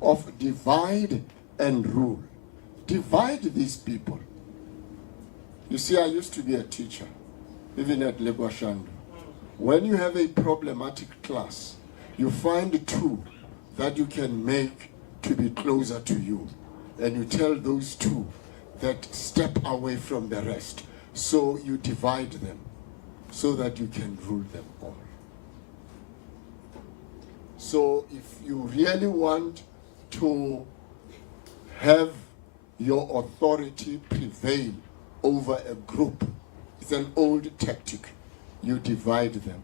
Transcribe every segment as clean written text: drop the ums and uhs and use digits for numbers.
of divide and rule. Divide these people. You see, I used to be a teacher, even at Legwashando. When you have a problematic class, you find two that you can make to be closer to you. And you tell those two that step away from the rest. So you divide them so that you can rule them all. So if you really want to have your authority prevail over a group, it's an old tactic. You divide them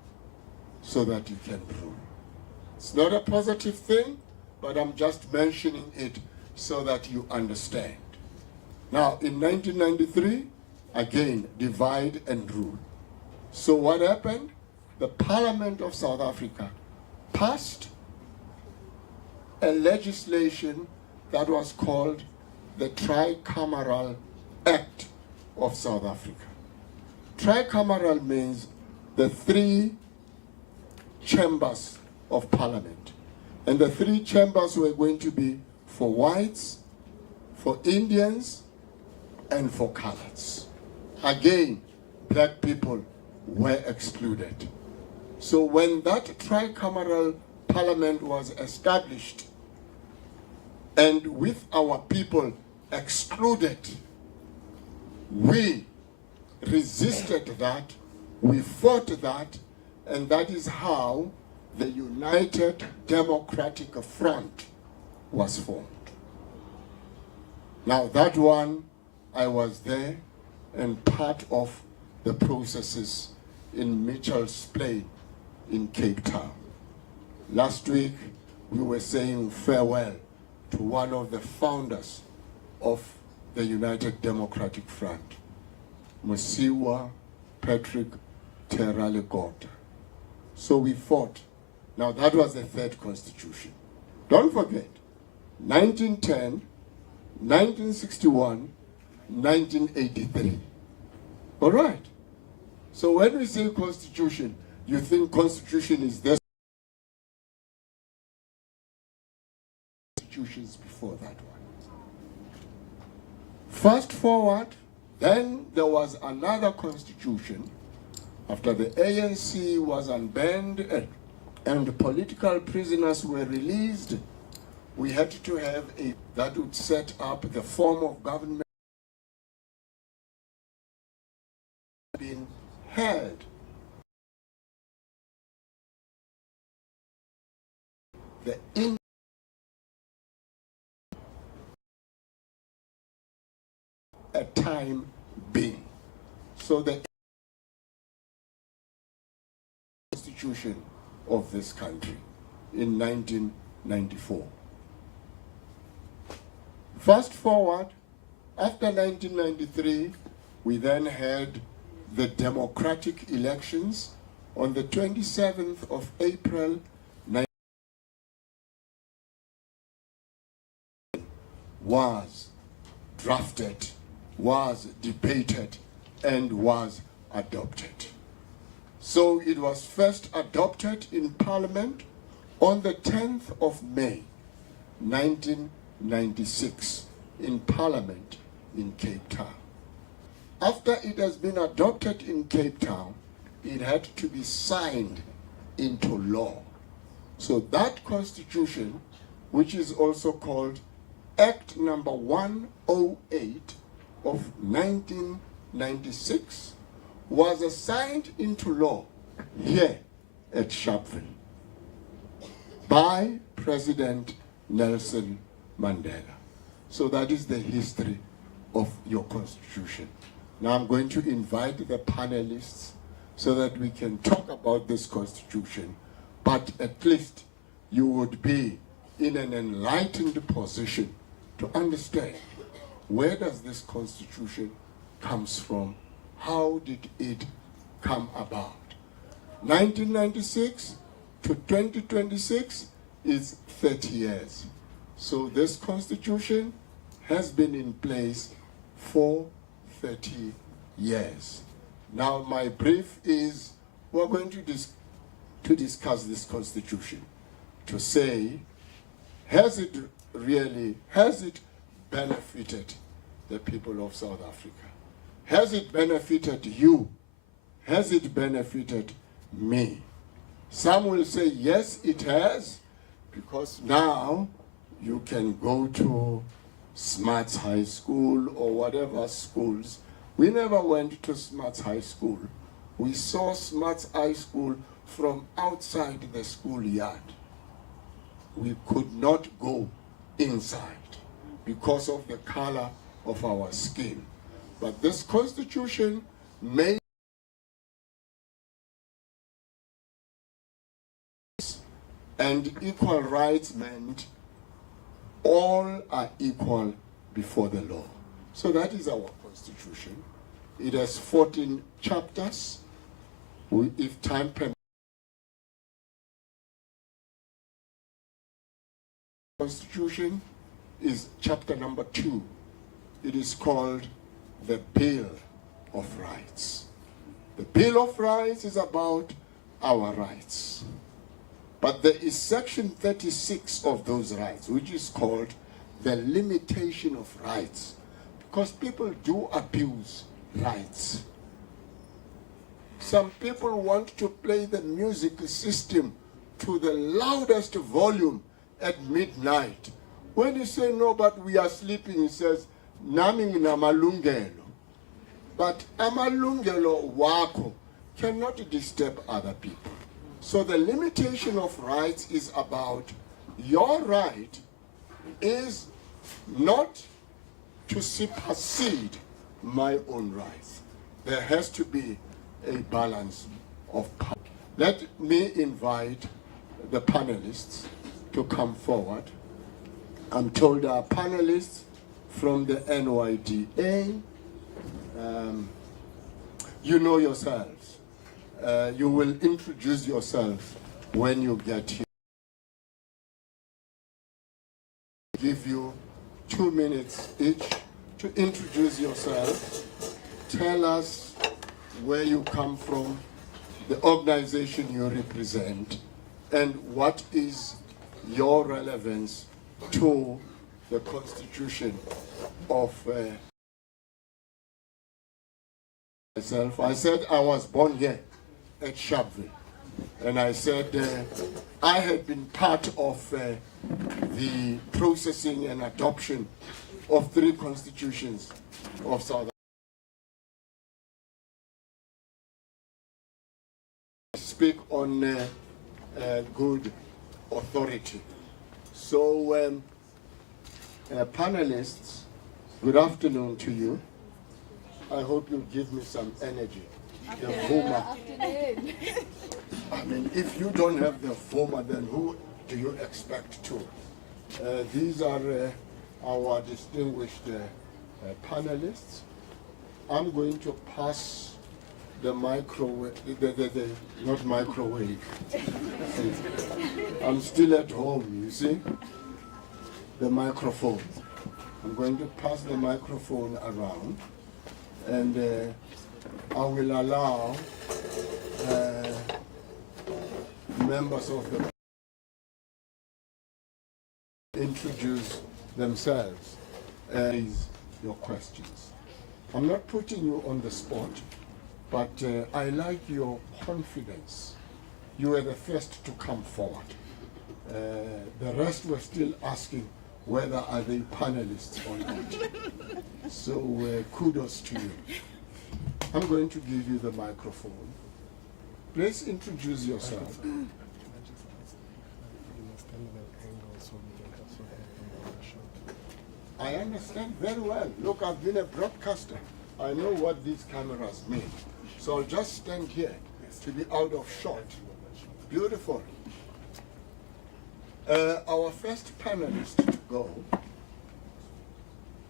so that you can rule. It's not a positive thing, but I'm just mentioning it so that you understand. Now, in 1993, again, divide and rule. So what happened? The Parliament of South Africa passed a legislation that was called the Tricameral Act of South Africa. Tricameral means the three chambers of parliament. And the three chambers were going to be for whites, for Indians, and for coloreds. Again, black people were excluded. So when that tricameral parliament was established, and with our people excluded, we resisted that, we fought that, and that is how the United Democratic Front was formed. Now that one, I was there and part of the processes in Mitchell's Plain in Cape Town. Last week, we were saying farewell to one of the founders of the United Democratic Front, Mosiwa Patrick Terale-Gota. So we fought. Now that was the third constitution. Don't forget, 1910, 1961, 1983. All right. So when we say constitution, you think constitution is this constitutions before that one. Fast forward, then there was another constitution after the ANC was unbanned and political prisoners were released. We had to have a that would set up the form of government being held. The a time being. So the constitution of this country in 1994. Fast forward, after 1993, we then had the democratic elections on the 27th of April, was drafted, was debated, and was adopted. So it was first adopted in Parliament on the 10th of May, 1996, in Parliament in Cape Town. After it has been adopted in Cape Town, it had to be signed into law. So that constitution, which is also called Act number 108 of 1996, was signed into law here at Sharpeville by President Nelson Mandela. So that is the history of your constitution. Now I'm going to invite the panelists so that we can talk about this constitution, but at least you would be in an enlightened position to understand where does this constitution comes from, how did it come about. 1996 to 2026 is 30 years. So this constitution has been in place for 30 years. Now my brief is, we're going to discuss this constitution, to say, has it really, has it benefited the people of South Africa? Has it benefited you? Has it benefited me? Some will say, yes, it has, because now you can go to Smarts High School or whatever schools. We never went to Smarts High School. We saw Smarts High School from outside the schoolyard. We could not go inside because of the color of our skin. But this constitution made and equal rights meant all are equal before the law. So that is our constitution. It has 14 chapters. If time permits, Constitution is chapter number 2. It is called the Bill of Rights. The Bill of Rights is about our rights. But there is section 36 of those rights, which is called the limitation of rights. Because people do abuse rights. Some people want to play the music system to the loudest volume at midnight. When you say, no, but we are sleeping, he says, nami nginamalungelo. But amalungelo wako cannot disturb other people. So the limitation of rights is about your right is not to supersede my own rights. There has to be a balance of power. Let me invite the panelists to come forward. I'm told our panelists from the NYDA. You know yourselves. You will introduce yourself when you get here. Give you 2 minutes each to introduce yourself. Tell us where you come from, the organization you represent, and what is your relevance to the Constitution of myself. I said I was born here at Sharpeville, and I said I had been part of the processing and adoption of 3 constitutions of South Africa. Speak on good authority. So, panelists, good afternoon to you. I hope you give me some energy. The Vuma. I mean, if you don't have the Vuma, then who do you expect to? These are our distinguished panelists. I'm going to pass the microwave, not microwave. I'm still at home, you see? The microphone. I'm going to pass the microphone around, and I will allow members of the introduce themselves and raise your questions. I'm not putting you on the spot, but I like your confidence. You were the first to come forward. The rest were still asking whether are they panelists or not. So kudos to you. I'm going to give you the microphone. Please introduce yourself. I understand very well. Look, I've been a broadcaster. I know what these cameras mean. So I'll just stand here to be out of shot. Beautiful. Our first panelist to go,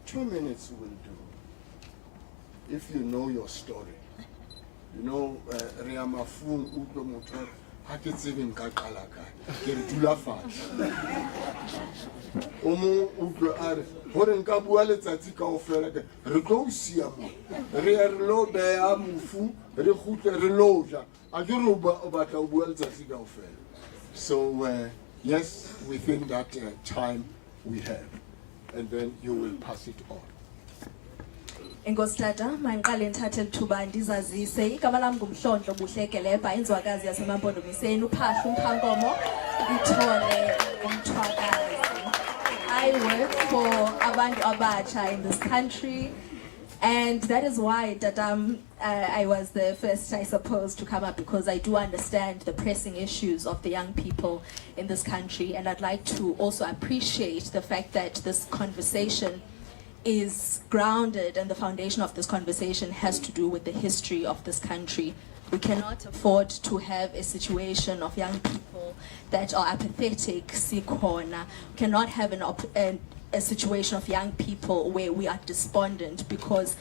2 minutes will do. If you know your story. You know, Riamafun Uto Motor, Hakitsivin Kakalaka, Gertulafat. Omo Uto Ar, Horenkabuale Tatika Oferaka, Recosiamo, Rearlo de Amufu, Recute Reloja, Ajuruba Obata Tatika Ofer. So, yes, within that time, we have. And then you will pass it on. Enkosi tata, mangiqale ngithathe lithuba ndizazise igama lami ngumhlonto Buhlekeleba inzwakazi yasemampondomiseni uphahla umphankomo ithole umthwakazi. I work for abantu abatsha in this country, and that is why I was the first, I suppose, to come up, because I do understand the pressing issues of the young people in this country, and I'd like to also appreciate the fact that this conversation is grounded, and the foundation of this conversation has to do with the history of this country. We cannot afford to have a situation of young people that are apathetic, sikhona. We cannot have a situation of young people where we are despondent, because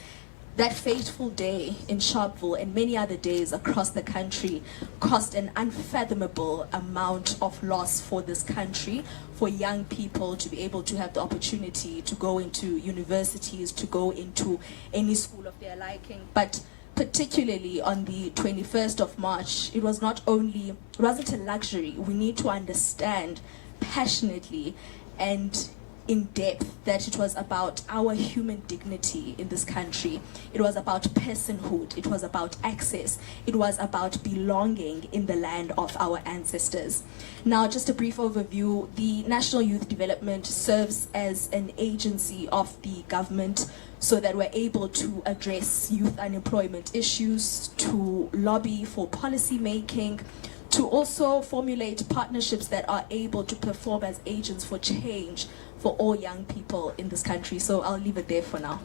that fateful day in Sharpeville and many other days across the country cost an unfathomable amount of loss for this country, for young people to be able to have the opportunity to go into universities, to go into any school of their liking. But particularly on the 21st of March, it wasn't a luxury. We need to understand passionately and in depth that it was about our human dignity in this country. It was about personhood. It was about access. It was about belonging in the land of our ancestors. Now, just a brief overview. The National Youth Development serves as an agency of the government so that we're able to address youth unemployment issues, to lobby for policy making, to also formulate partnerships that are able to perform as agents for change for all young people in this country. So I'll leave it there for now.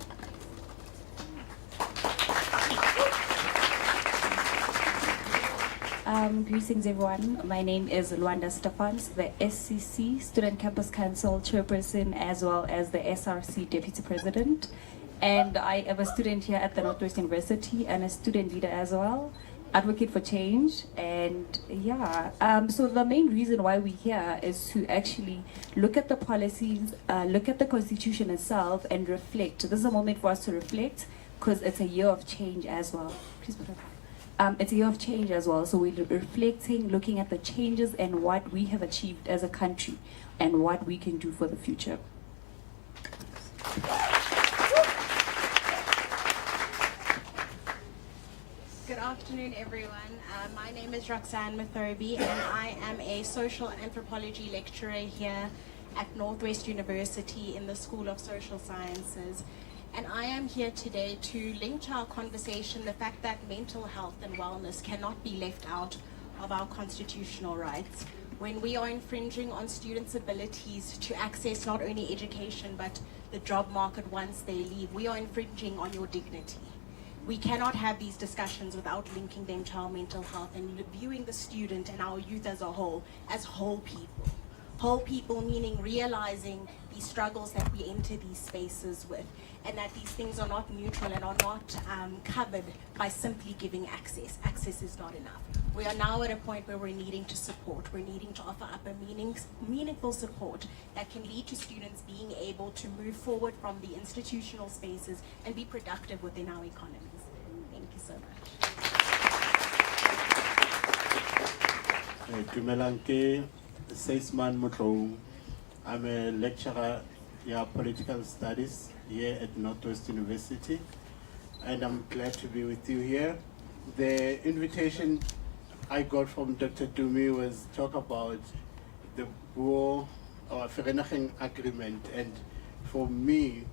Greetings everyone. My name is Luanda Stephans, the SCC Student Campus Council Chairperson, as well as the SRC Deputy President. And I am a student here at the Northwest University and a student leader as well. Advocate for change. And yeah, so the main reason why we're here is to actually look at the policies, look at the constitution itself and reflect. This is a moment for us to reflect, because it's a year of change as well. Please put up. It's a year of change as well, so we're reflecting, looking at the changes and what we have achieved as a country and what we can do for the future. Good afternoon, everyone. My name is Roxanne Mathobi, and I am a social anthropology lecturer here at Northwest University in the School of Social Sciences. And I am here today to link to our conversation the fact that mental health and wellness cannot be left out of our constitutional rights. When we are infringing on students' abilities to access not only education but the job market once they leave, we are infringing on your dignity. We cannot have these discussions without linking them to our mental health and viewing the student and our youth as a whole as whole people. Whole people meaning realizing the struggles that we enter these spaces with, and that these things are not neutral and are not covered by simply giving access. Access is not enough. We are now at a point where we're needing to support. We're needing to offer up a meaningful support that can lead to students being able to move forward from the institutional spaces and be productive within our economies. Thank you so much. Dumelanke Seisman Motlou. I'm a lecturer in political studies here at Northwest University, and I'm glad to be with you here. The invitation I got from Dr. Dumi was talk about the war or Vereniging Agreement, and for me,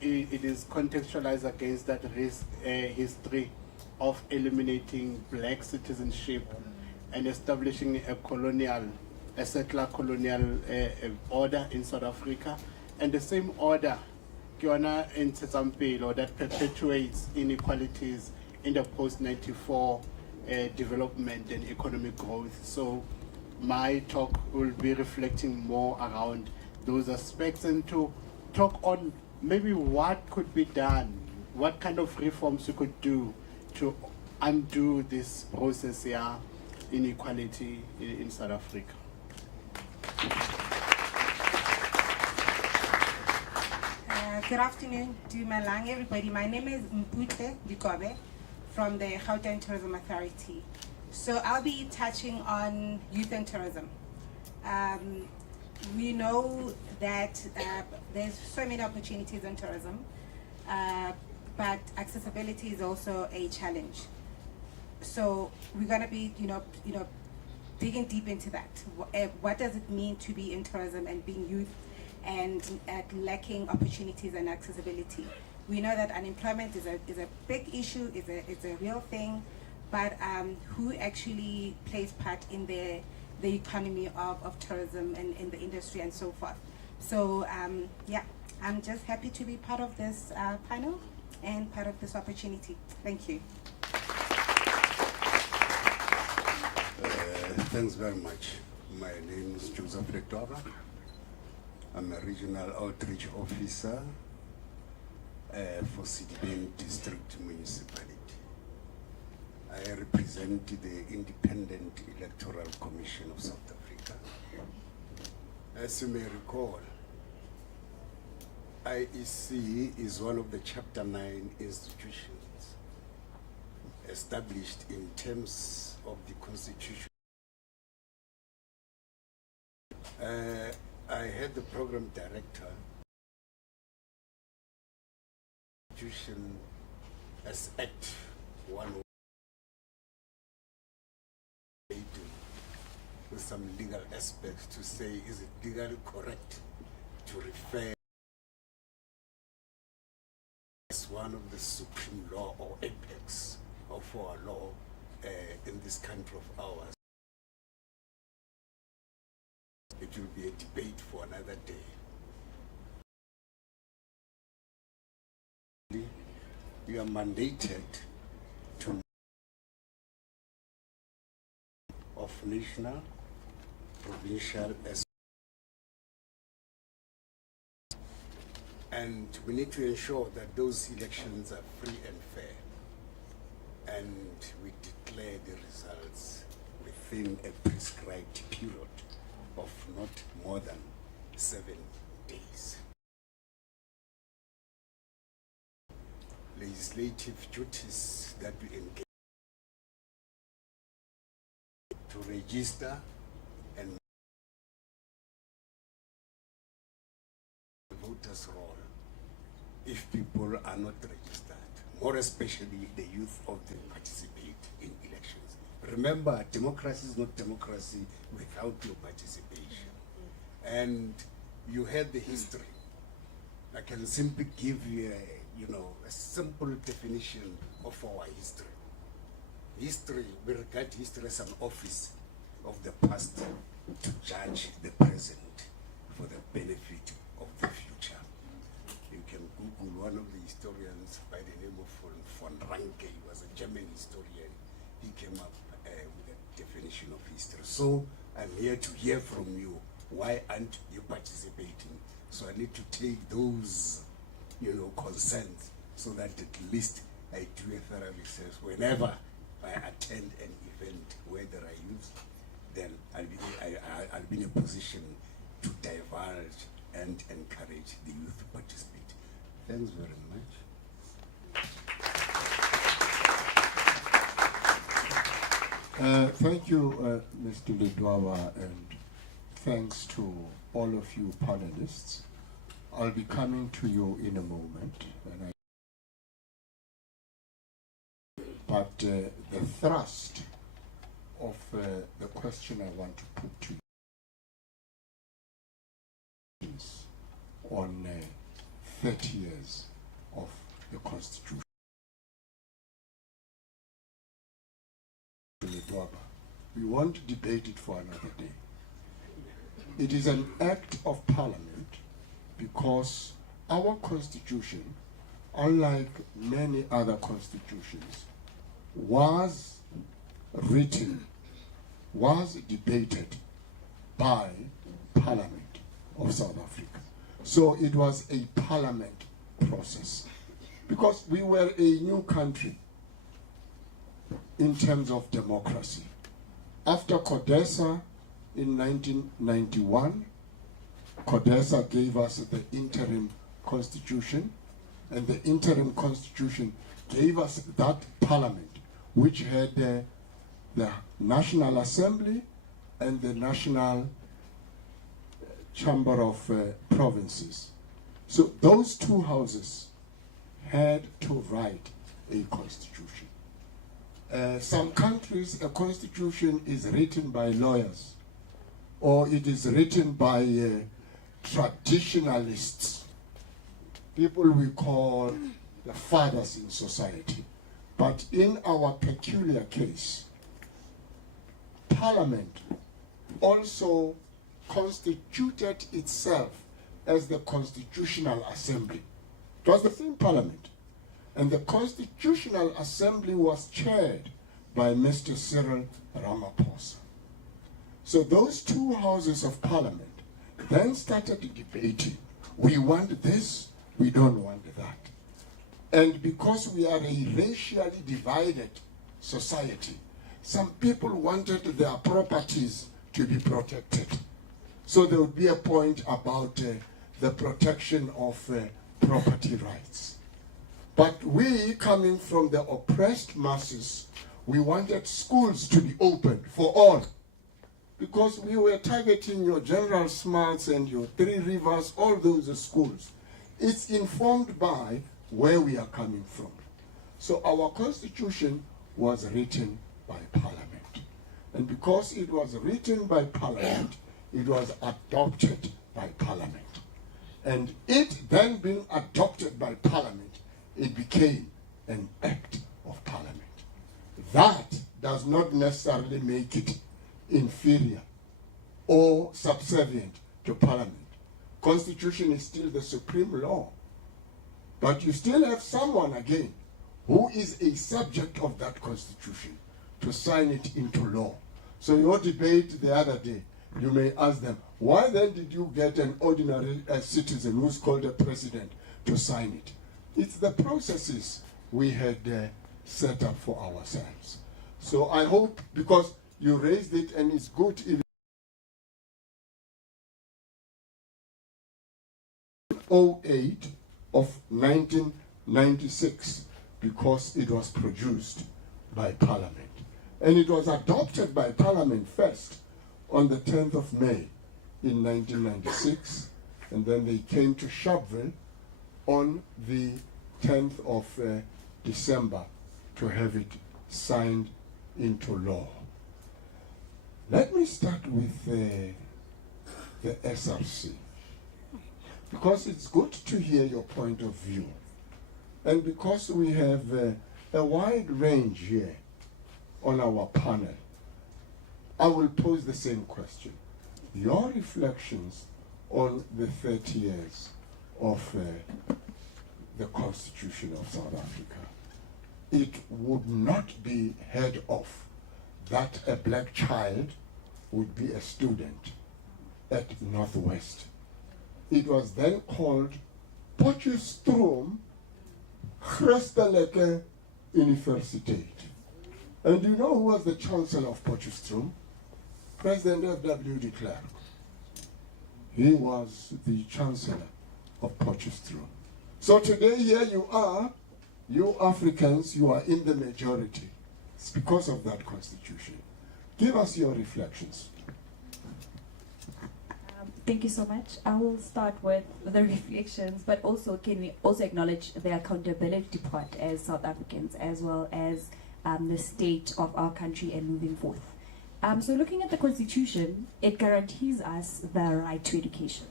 it is contextualized against that history of eliminating black citizenship and establishing a settler colonial order in South Africa, and the same order that perpetuates inequalities in the post-94 development and economic growth. So my talk will be reflecting more around those aspects and to talk on maybe what could be done, what kind of reforms we could do to undo this process here, inequality in South Africa. Good afternoon, Dumelang everybody. My name is Mputle Dikobe from the Gauteng Tourism Authority. So I'll be touching on youth and tourism. We know that there's so many opportunities in tourism, but accessibility is also a challenge. So we're going to be, digging deep into that. What does it mean to be in tourism and being youth and lacking opportunities and accessibility? We know that unemployment is a big issue, is a real thing, but who actually plays part in the economy of tourism and in the industry and so forth. So yeah, I'm just happy to be part of this panel and part of this opportunity. Thank you. Thanks very much. My name is Joseph Letova. I'm a regional outreach officer for Sidibeng District Municipality. I represent the Independent Electoral Commission of South Africa. As you may recall, IEC is one of the Chapter 9 institutions established in terms of the Constitution. I had the program director as Act 108 with some legal aspects to say, is it legally correct to refer as one of the supreme law or apex of our law in this country of ours? It will be a debate for another day. You are mandated to of national, provincial, and we need to ensure that those elections are free and fair, and we declare the results within a prescribed period of not more than 7 days. Legislative duties that we engage to register and the voters' roll if people are not registered, more especially the youth of them participate in elections. Remember, democracy is not democracy without your participation. And you had the history. I can simply give you a simple definition of our history. History, we regard history as an office of the past to judge the present for the benefit of the future. You can Google one of the historians by the name of von Ranke. He was a German historian. He came up with a definition of history. So I'm here to hear from you. Why aren't you participating? So I need to take those concerns so that at least I do a thorough research. Whenever I attend an event where there are youth, then I'll be in a position to divulge and encourage the youth to participate. Thanks very much. Thank you, Mr. Ledwaba, and thanks to all of you panelists. I'll be coming to you in a moment. But the thrust of the question I want to put to you is on 30 years of the Constitution. We won't debate it for another day. It is an act of Parliament because our Constitution, unlike many other constitutions, was written, was debated by Parliament of South Africa. So it was a Parliament process because we were a new country in terms of democracy. After CODESA in 1991, CODESA gave us the interim constitution, and the interim constitution gave us that parliament, which had the National Assembly and the National Chamber of Provinces. So those two houses had to write a constitution. Some countries, a constitution is written by lawyers, or it is written by traditionalists, people we call the fathers in society. But in our peculiar case, Parliament also constituted itself as the Constitutional Assembly. It was the same Parliament. And the Constitutional Assembly was chaired by Mr. Cyril Ramaphosa. So those two houses of Parliament then started debating. We want this, we don't want that. And because we are a racially divided society, some people wanted their properties to be protected. So there would be a point about the protection of property rights. But we, coming from the oppressed masses, we wanted schools to be open for all. Because we were targeting your General Smarts and your Three Rivers, all those schools. It's informed by where we are coming from. So our constitution was written by Parliament. And because it was written by Parliament, it was adopted by Parliament. And it then being adopted by Parliament, it became an act of Parliament. That does not necessarily make it inferior or subservient to Parliament. Constitution is still the supreme law. But you still have someone again who is a subject of that constitution to sign it into law. So your debate the other day, you may ask them, why then did you get an ordinary citizen who's called a president to sign it? It's the processes we had set up for ourselves. So I hope, because you raised it and it's good if 08 of 1996, because it was produced by Parliament. And it was adopted by Parliament first on the 10th of May in 1996, and then they came to Sharpeville on the 10th of December to have it signed into law. Let me start with the SRC, because it's good to hear your point of view. And because we have a wide range here on our panel, I will pose the same question. Your reflections on the 30 years of the Constitution of South Africa. It would not be heard of that a black child would be a student at Northwest. It was then called Potchefstroom Christelijke Universiteit. And do you know who was the Chancellor of Potchefstroom? President F.W. de Klerk. He was the Chancellor of Potchefstroom. So today here you are, you Africans, you are in the majority. It's because of that constitution. Give us your reflections. Thank you so much. I will start with the reflections, but also can we also acknowledge the accountability part as South Africans, as well as the state of our country and moving forth. So looking at the Constitution, it guarantees us the right to education.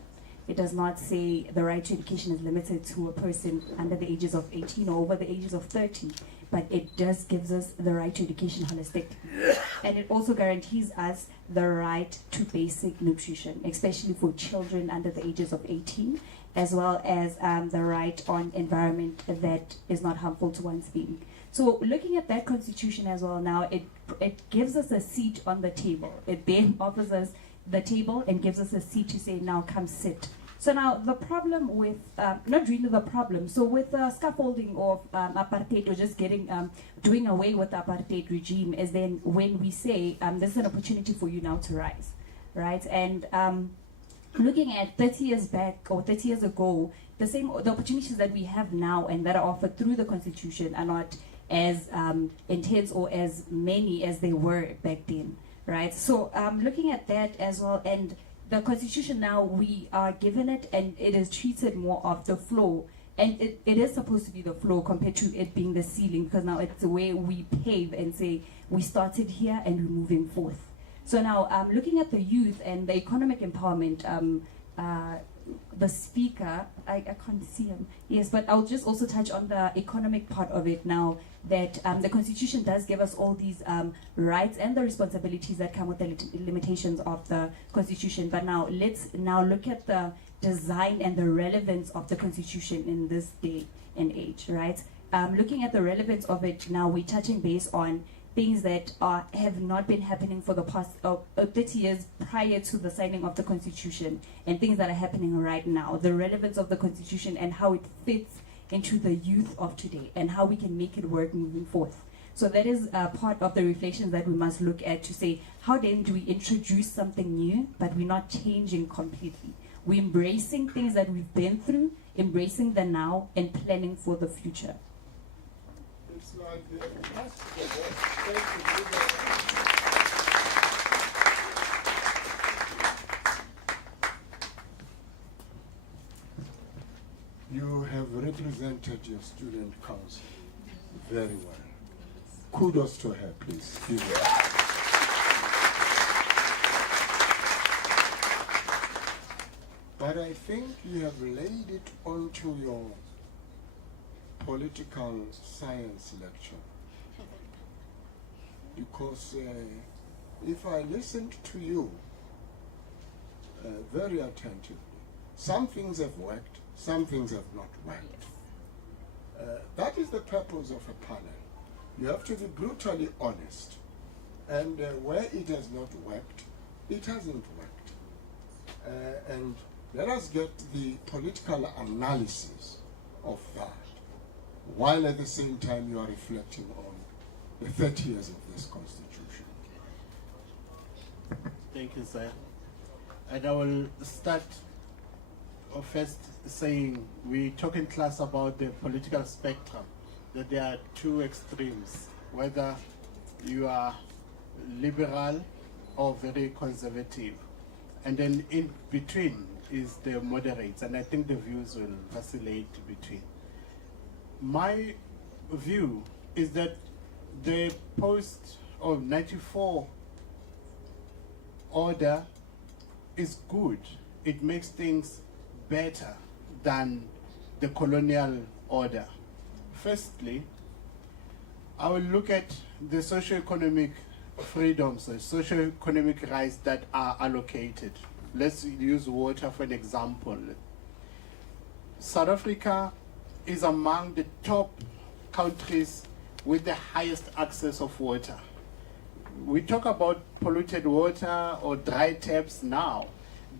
It does not say the right to education is limited to a person under the ages of 18 or over the ages of 30, but it does gives us the right to education holistically. And it also guarantees us the right to basic nutrition, especially for children under the ages of 18, as well as the right on environment that is not harmful to one's being. So looking at that constitution as well now, it gives us a seat on the table. It then offers us the table and gives us a seat to say, now come sit. So now the problem with, not really the problem, so with scaffolding of apartheid, or just doing away with the apartheid regime, is then when we say, there's an opportunity for you now to rise, right? And looking at 30 years back or 30 years ago, the opportunities that we have now and that are offered through the constitution are not as intense or as many as they were back then, right? So looking at that as well, and the constitution now, we are given it and it is treated more of the floor. And it is supposed to be the floor compared to it being the ceiling, because now it's the way we pave and say we started here and we're moving forth. So now looking at the youth and the economic empowerment, the speaker, I can't see him, yes, but I'll just also touch on the economic part of it now, that the constitution does give us all these rights and the responsibilities that come with the limitations of the constitution. But now let's now look at the design and the relevance of the constitution in this day and age, right? Looking at the relevance of it now, we're touching base on things that have not been happening for the past 30 years prior to the signing of the constitution, and things that are happening right now, the relevance of the constitution and how it fits into the youth of today and how we can make it work moving forth. So that is part of the reflections that we must look at to say, how then do we introduce something new, but we're not changing completely? We're embracing things that we've been through, embracing the now, and planning for the future. It's like the Thank you. You have represented your student council very well. Kudos to her, please. Give her. But I think you have laid it onto your political science lecture. Because if I listened to you very attentively, some things have worked, some things have not worked. That is the purpose of a panel. You have to be brutally honest. And where it has not worked, it hasn't worked. And let us get the political analysis of that, while at the same time you are reflecting on the 30 years of this constitution. Thank you, sir. And I will start first saying, we talk in class about the political spectrum, that there are two extremes, whether you are liberal or very conservative. And then in between is the moderates, and I think the views will vacillate between. My view is that the post-94 order is good. It makes things better than the colonial order. Firstly, I will look at the socio-economic freedoms, the socio-economic rights that are allocated. Let's use water for an example. South Africa is among the top countries with the highest access of water. We talk about polluted water or dry taps now.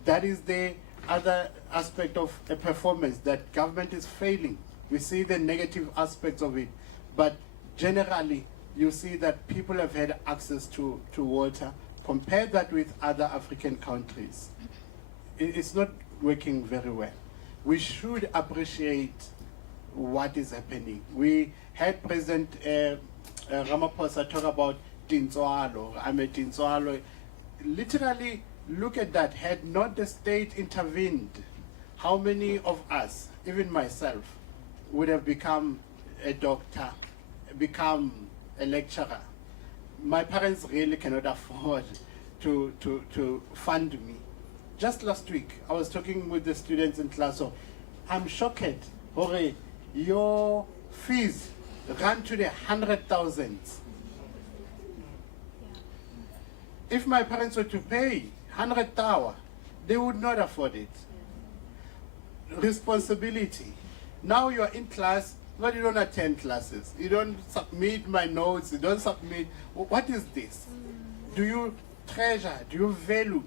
That is the other aspect of a performance that government is failing. We see the negative aspects of it, but generally you see that people have had access to water. Compare that with other African countries. It's not working very well. We should appreciate what is happening. We had President Ramaphosa talk about Tintswalo. I'm a Tintswalo. Literally, look at that. Had not the state intervened, how many of us, even myself, would have become a doctor, become a lecturer? My parents really cannot afford to fund me. Just last week, I was talking with the students in class. So I'm shocked. Okay, your fees run to the 100,000s. If my parents were to pay 100,000, they would not afford it. Responsibility. Now you are in class, but you don't attend classes. You don't submit my notes. You don't submit. What is this? Do you treasure? Do you value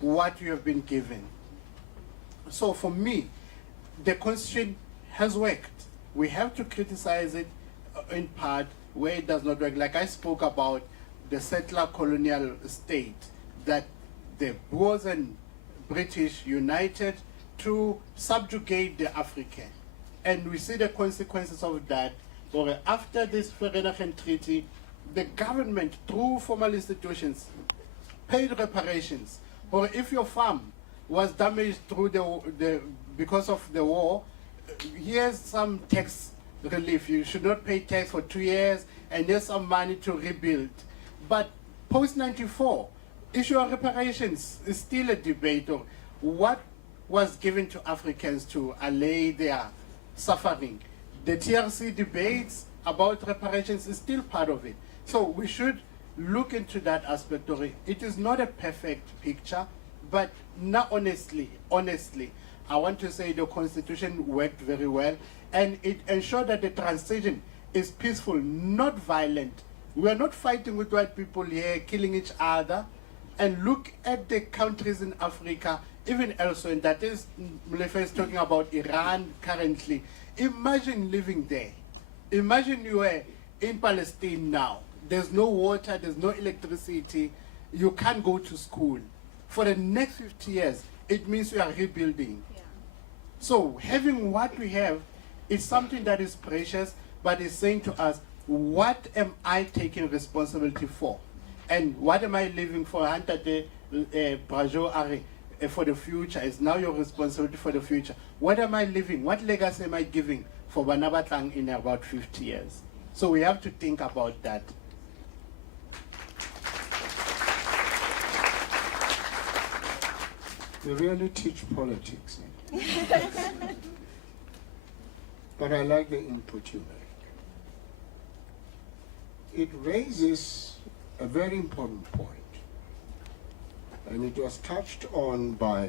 what you have been given? So for me, the constitution has worked. We have to criticize it in part where it does not work. Like I spoke about the settler colonial state, that the Boers and British united to subjugate the African. And we see the consequences of that. After this Vereeniging Treaty, the government, through formal institutions, paid reparations or if your farm was damaged through because of the war, here's some tax relief. You should not pay tax for 2 years, and there's some money to rebuild. But post-94, issue of reparations is still a debate of what was given to Africans to allay their suffering. The TRC debates about reparations is still part of it. So we should look into that aspect of it. It is not a perfect picture, but not honestly, I want to say the Constitution worked very well, and it ensured that the transition is peaceful, not violent. We are not fighting with white people here, killing each other. And look at the countries in Africa, even elsewhere, and that is, Mlefe is talking about Iran currently. Imagine living there. Imagine you were in Palestine now. There's no water, there's no electricity, you can't go to school. For the next 50 years, it means we are rebuilding. Yeah. So having what we have is something that is precious, but it's saying to us, what am I taking responsibility for? And what am I living for? For the future is now your responsibility for the future. What am I living? What legacy am I giving for Banabatang in about 50 years? So we have to think about that. You really teach politics. But I like the input you make. It raises a very important point, and it was touched on by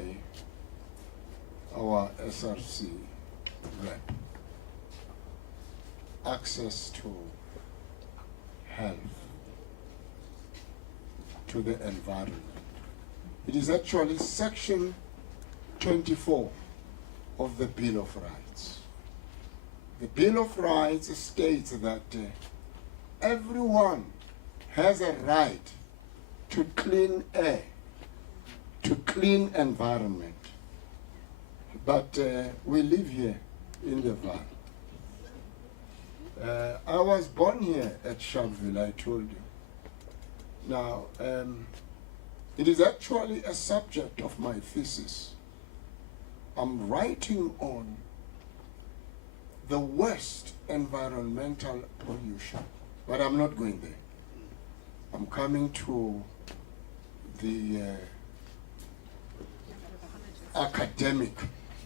our SRC rep. Access to health, to the environment. It is actually section 24 of the Bill of Rights. The Bill of Rights states that everyone has a right to clean air, to clean environment. But we live here in the valley. I was born here at SHARPEVILLE, I told you. Now, it is actually a subject of my thesis. I'm writing on the worst environmental pollution, but I'm not going there. I'm coming to the academic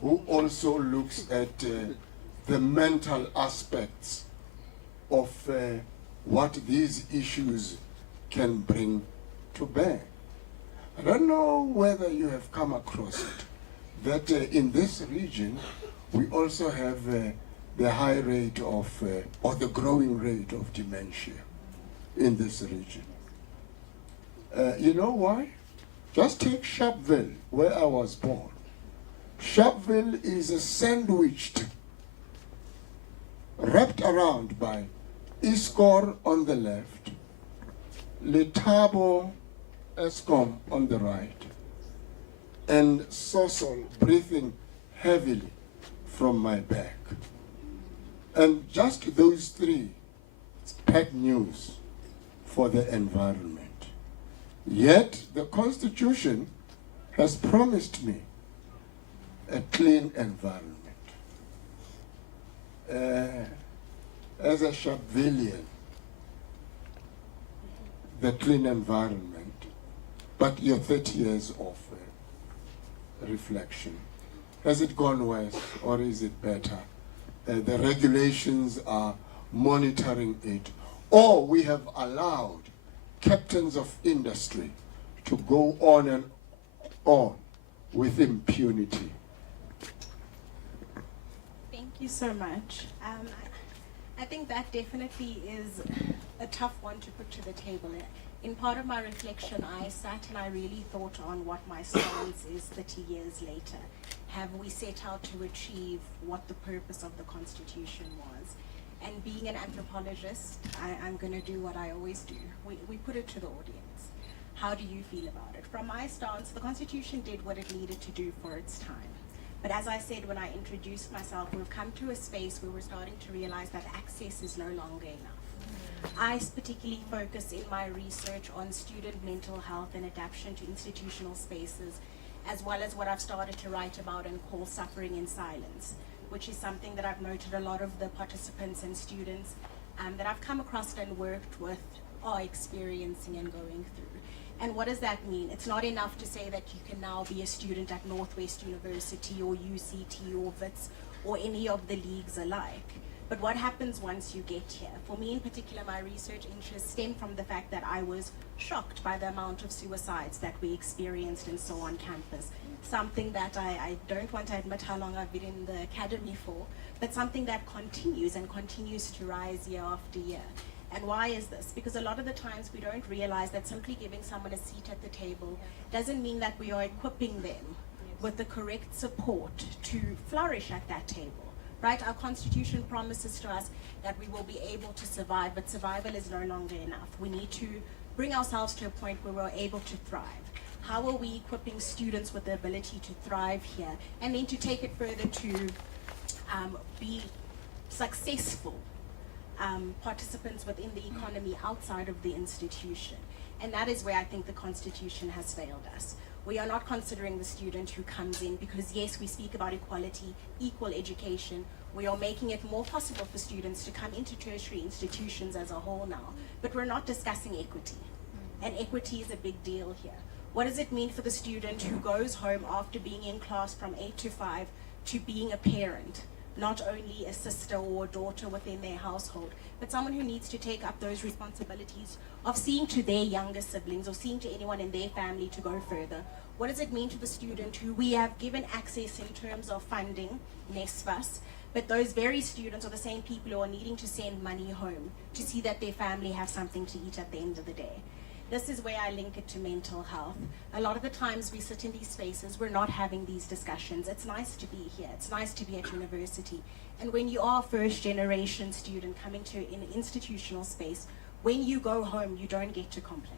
who also looks at the mental aspects of what these issues can bring to bear. I don't know whether you have come across it, that in this region we also have the high rate of, or the growing rate of dementia in this region. You know why? Just take SHARPEVILLE, where I was born. SHARPEVILLE is sandwiched, wrapped around by Iskor on the left, Letabo Eskom on the right, and Sosol breathing heavily from my back. And just those three, it's bad news for the environment. Yet the Constitution has promised me a clean environment. As a SHARPEVILLEan, the clean environment, but your 30 years of reflection. Has it gone worse or is it better? The regulations are monitoring it, or we have allowed captains of industry to go on and on with impunity. Thank you so much. I think that definitely is a tough one to put to the table. In part of my reflection, I sat and I really thought on what my stance is 30 years later. Have we set out to achieve what the purpose of the Constitution was? And being an anthropologist, I'm going to do what I always do. We put it to the audience. How do you feel about it? From my stance, the Constitution did what it needed to do for its time. But as I said when I introduced myself, we've come to a space where we're starting to realize that access is no longer enough. I particularly focus in my research on student mental health and adaptation to institutional spaces, as well as what I've started to write about and call suffering in silence, which is something that I've noted a lot of the participants and students that I've come across and worked with are experiencing and going through. And what does that mean? It's not enough to say that you can now be a student at Northwest University or UCT or WITS or any of the leagues alike. But what happens once you get here? For me in particular, my research interests stem from the fact that I was shocked by the amount of suicides that we experienced and so on campus. Something that I don't want to admit how long I've been in the academy for, but something that continues and continues to rise year after year. And why is this? Because a lot of the times we don't realize that simply giving someone a seat at the table doesn't mean that we are equipping them with the correct support to flourish at that table. Right? Our constitution promises to us that we will be able to survive, but survival is no longer enough. We need to bring ourselves to a point where we're able to thrive. How are we equipping students with the ability to thrive here? And then to take it further to be successful participants within the economy outside of the institution. And that is where I think the Constitution has failed us. We are not considering the student who comes in because, yes, we speak about equality, equal education. We are making it more possible for students to come into tertiary institutions as a whole now. But we're not discussing equity. And equity is a big deal here. What does it mean for the student who goes home after being in class from 8 to 5 to being a parent? Not only a sister or a daughter within their household, but someone who needs to take up those responsibilities of seeing to their younger siblings or seeing to anyone in their family to go further. What does it mean to the student who we have given access in terms of funding, NSFAS, but those very students are the same people who are needing to send money home to see that their family have something to eat at the end of the day? This is where I link it to mental health. A lot of the times we sit in these spaces, we're not having these discussions. It's nice to be here. It's nice to be at university. And when you are a first generation student coming to an institutional space, when you go home, you don't get to complain.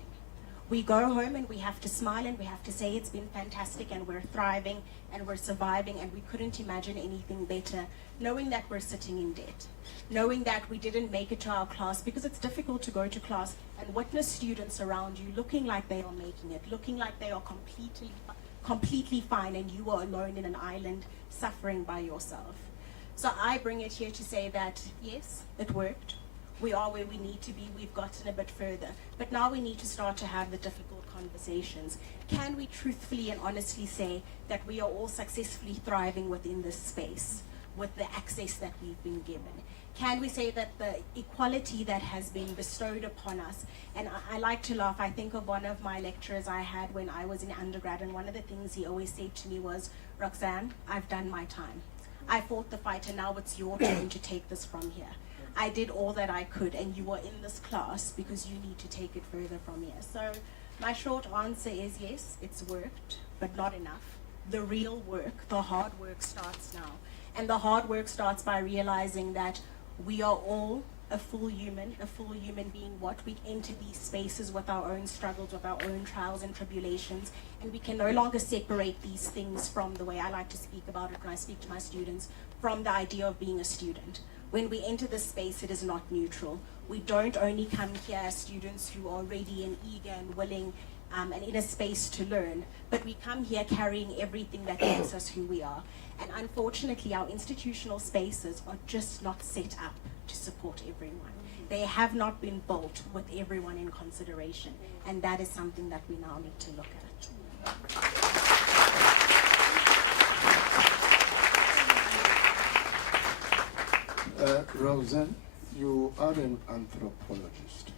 We go home and we have to smile and we have to say it's been fantastic and we're thriving and we're surviving and we couldn't imagine anything better, knowing that we're sitting in debt, knowing that we didn't make it to our class because it's difficult to go to class and witness students around you looking like they are making it, looking like they are completely fine and you are alone in an island suffering by yourself. So I bring it here to say that, yes, it worked. We are where we need to be. We've gotten a bit further. But now we need to start to have the difficult conversations. Can we truthfully and honestly say that we are all successfully thriving within this space with the access that we've been given? Can we say that the equality that has been bestowed upon us, and I like to laugh, I think of one of my lecturers I had when I was in undergrad, and one of the things he always said to me was, Roxanne, I've done my time. I fought the fight and now it's your turn to take this from here. I did all that I could and you are in this class because you need to take it further from here. So my short answer is yes, it's worked, but not enough. The real work, the hard work starts now. And the hard work starts by realizing that we are all a full human being. What we enter these spaces with our own struggles, with our own trials and tribulations, and we can no longer separate these things from the way I like to speak about it when I speak to my students, from the idea of being a student. When we enter this space, it is not neutral. We don't only come here as students who are ready and eager and willing and in a space to learn, but we come here carrying everything that makes us who we are. And unfortunately, our institutional spaces are just not set up to support everyone. They have not been built with everyone in consideration, and that is something that we now need to look at. Roseanne, you are an anthropologist,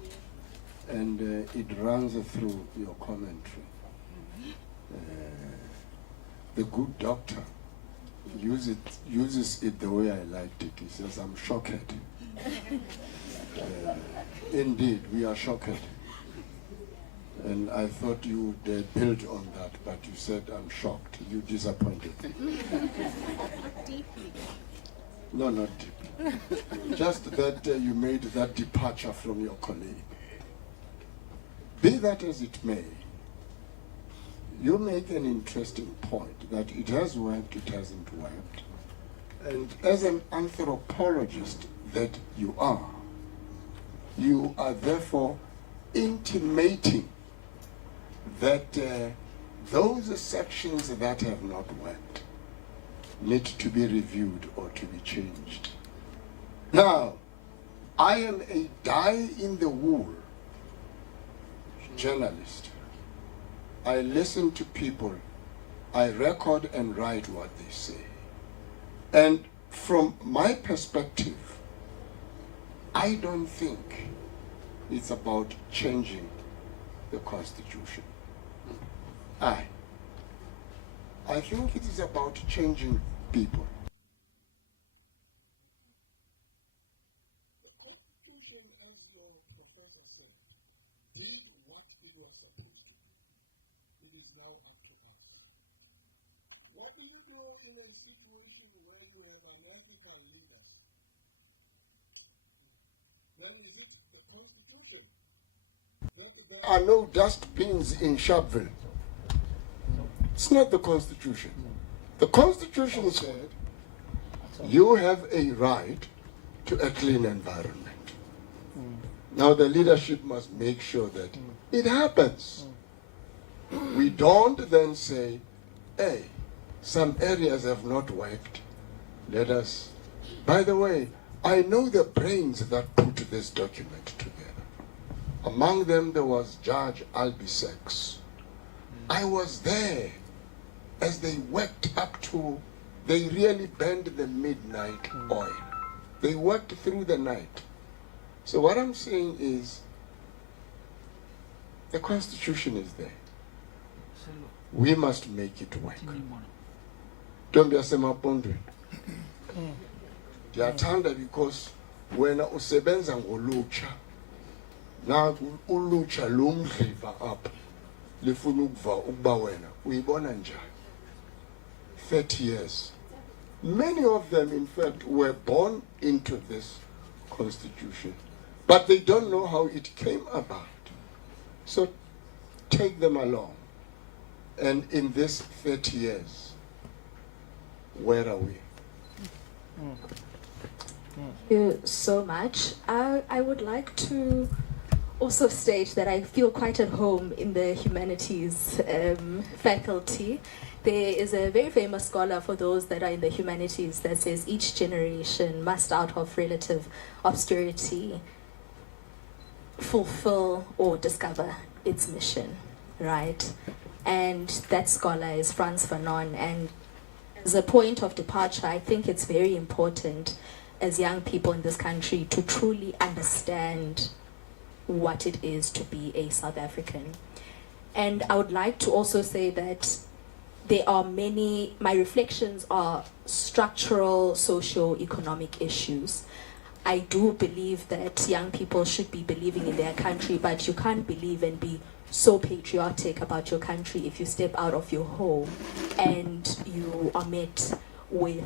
and it runs through your commentary. The good doctor uses it the way I liked it. He says, I'm shocked. Indeed, we are shocked. And I thought you would build on that, but you said, I'm shocked. You disappointed me. Deeply. No, not deeply. Just that you made that departure from your colleague. Be that as it may, you make an interesting point that it has worked, it hasn't worked. And as an anthropologist that you are, you are therefore intimating that those sections that have not worked need to be reviewed or to be changed. Now, I am a die-in-the-wool journalist. I listen to people, I record and write what they say. And from my perspective, I don't think it's about changing the Constitution. I think it is about changing people. What do you do in a situation where you have an African leader? Then you hit the Constitution. There are no dustbins in Sharpeville. It's not the Constitution. The Constitution said you have a right to a clean environment. Now the leadership must make sure that it happens. We don't then say, hey, some areas have not worked. Let us. By the way, I know the brains that put this document together. Among them, there was Judge Albisex. I was there as they worked up to, they really burned the midnight oil. They worked through the night. So what I'm saying is, the Constitution is there. We must make it work. Don't be a semapondwe. Ndiyathanda because wena usebenza ngolutsha. Na ulutsha lumdliva up. Lifuna ukuva ukuba wena uyibona njani. 30 years. Many of them, in fact, were born into this Constitution, but they don't know how it came about. So take them along. And in this 30 years, where are we? Thank you so much. I would like to also state that I feel quite at home in the humanities faculty. There is a very famous scholar for those that are in the humanities that says each generation must, out of relative obscurity, fulfill or discover its mission, right? And that scholar is Frantz Fanon. And as a point of departure, I think it's very important as young people in this country to truly understand what it is to be a South African. And I would like to also say that there are many, my reflections are structural socio-economic issues. I do believe that young people should be believing in their country, but you can't believe and be so patriotic about your country if you step out of your home and you are met with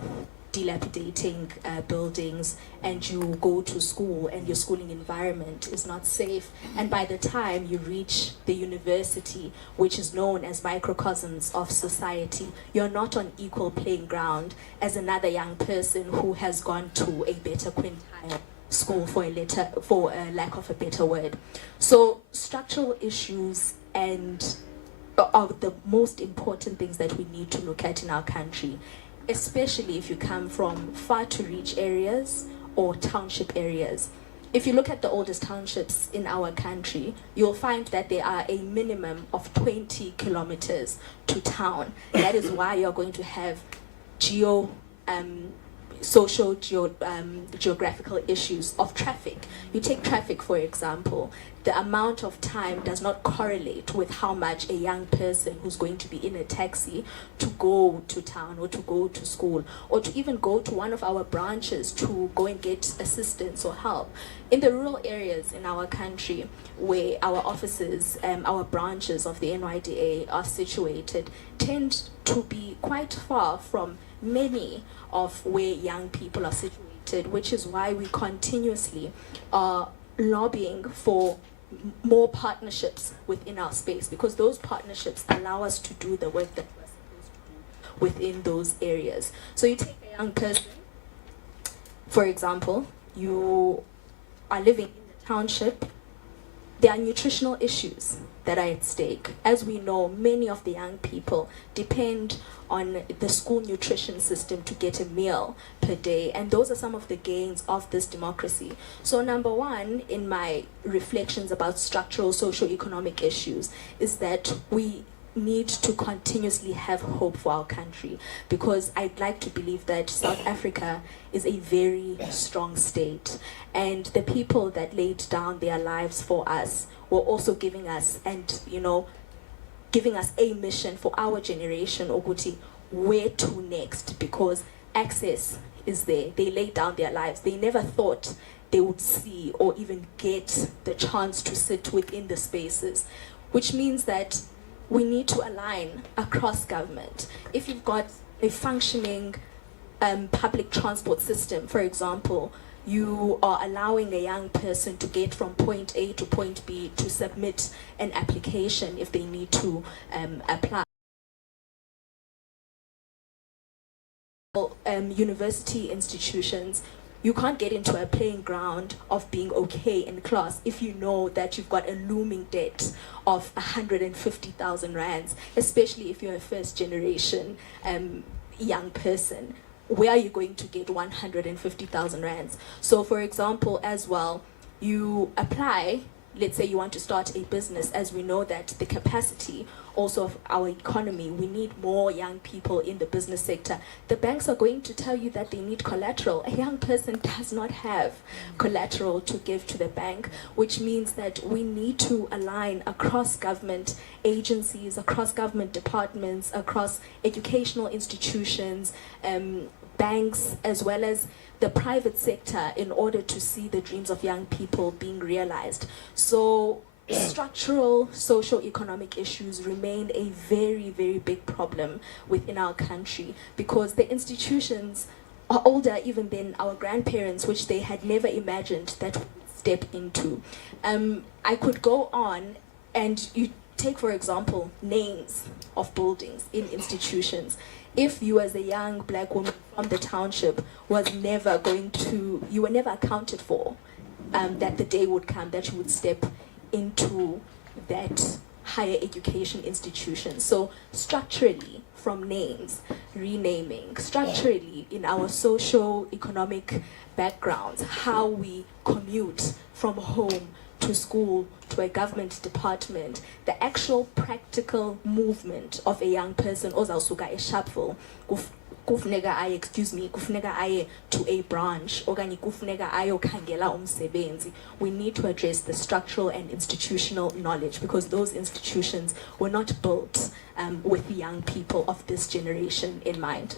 dilapidating buildings, and you go to school and your schooling environment is not safe, and by the time you reach the university, which is known as microcosms of society, you're not on equal playing ground as another young person who has gone to a better quintile school, for a lack of a better word. So structural issues and are the most important things that we need to look at in our country, especially if you come from far to reach areas or township areas. If you look at the oldest townships in our country, you'll find that there are a minimum of 20 kilometers to town. That is why you're going to have geographical issues of traffic. You take traffic, for example. The amount of time does not correlate with how much a young person who's going to be in a taxi to go to town or to go to school or to even go to one of our branches to go and get assistance or help. In the rural areas in our country where our offices, our branches of the NYDA are situated, tend to be quite far from many of where young people are situated, which is why we continuously are lobbying for more partnerships within our space, because those partnerships allow us to do the work that we're supposed to do within those areas. So you take a young person, for example, you are living in the township, there are nutritional issues that are at stake. As we know, many of the young people depend on the school nutrition system to get a meal per day, and those are some of the gains of this democracy. So number one, in my reflections about structural socio-economic issues, is that we need to continuously have hope for our country, because I'd like to believe that South Africa is a very strong state, and the people that laid down their lives for us were also giving us, and giving us a mission for our generation, Okuti, where to next, because access is there. They laid down their lives. They never thought they would see or even get the chance to sit within the spaces, which means that we need to align across government. If you've got a functioning public transport system, for example, you are allowing a young person to get from point A to point B to submit an application if they need to apply. University institutions, you can't get into a playing ground of being okay in class if you know that you've got a looming debt of 150,000 rands, especially if you're a first generation young person. Where are you going to get 150,000 rands? So for example, as well, you apply, let's say you want to start a business, as we know that the capacity also of our economy, we need more young people in the business sector. The banks are going to tell you that they need collateral. A young person does not have collateral to give to the bank, which means that we need to align across government agencies, across government departments, across educational institutions, banks, as well as the private sector, in order to see the dreams of young people being realized. So structural socio-economic issues remain a very, very big problem within our country, because the institutions are older even than our grandparents, which they had never imagined that we would step into. I could go on, and you take, for example, names of buildings in institutions. If you as a young black woman from the township was never going to, you were never accounted for, that the day would come that you would step into that higher education institution. So structurally, from names, renaming, structurally in our socio-economic backgrounds, how we commute from home to school, to a government department, the actual practical movement of a young person, ozawusuka eSharpeville, kufuneka aye to a branch, okanye kufuneka ayokhangela umsebenzi. We need to address the structural and institutional knowledge, because those institutions were not built with the young people of this generation in mind.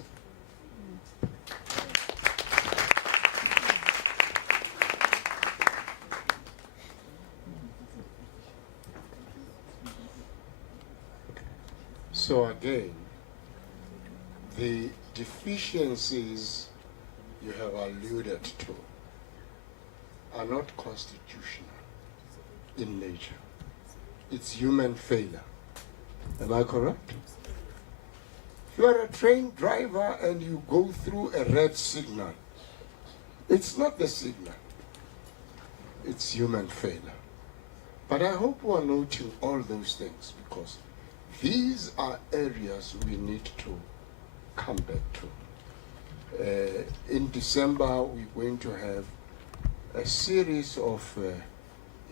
So again, the deficiencies you have alluded to are not constitutional in nature. It's human failure. Am I correct? If you are a train driver and you go through a red signal, it's not the signal, it's human failure. But I hope we are noting all those things, because these are areas we need to come back to. In December, we're going to have a series of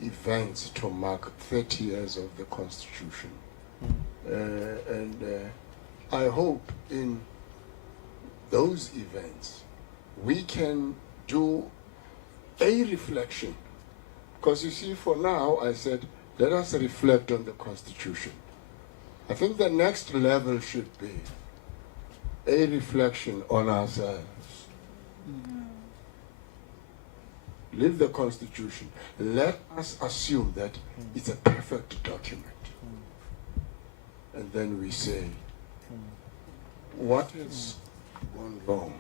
events to mark 30 years of the Constitution. I hope in those events we can do a reflection. Because you see, for now, I said, let us reflect on the Constitution. I think the next level should be a reflection on ourselves. Leave the Constitution. Let us assume that it's a perfect document. And then we say, what has gone wrong?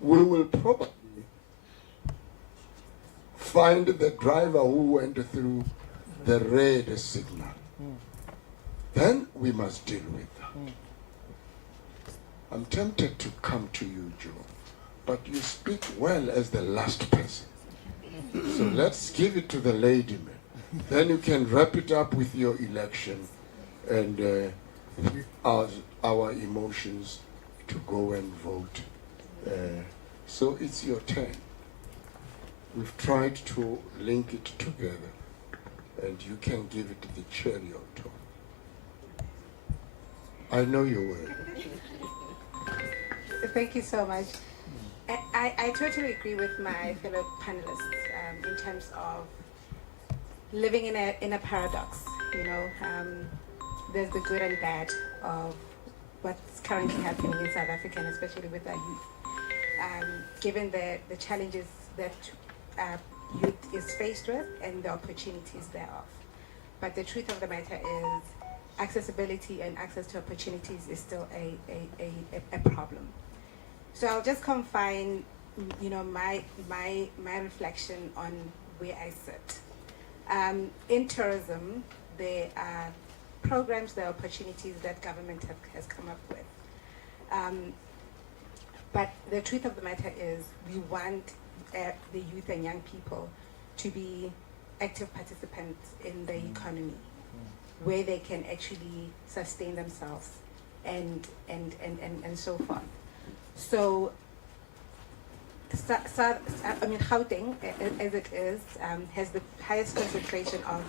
We will probably find the driver who went through the red signal. Then we must deal with that. I'm tempted to come to you, Joe, but you speak well as the last person. So let's give it to the lady, man. Then you can wrap it up with your election and our emotions to go and vote. So it's your turn. We've tried to link it together, and you can give it the cherry on top. I know you will. Thank you so much. I totally agree with my fellow panelists in terms of living in a paradox. You know, there's the good and bad of what's currently happening in South Africa, and especially with our youth. Given the challenges that youth is faced with and the opportunities thereof. But the truth of the matter is accessibility and access to opportunities is still a problem. So I'll just confine, you know, my reflection on where I sit. In tourism, there are programs, there are opportunities that government has come up with. But the truth of the matter is we want the youth and young people to be active participants in the economy, where they can actually sustain themselves and so forth. So, I mean, Gauteng, as it is, has the highest concentration of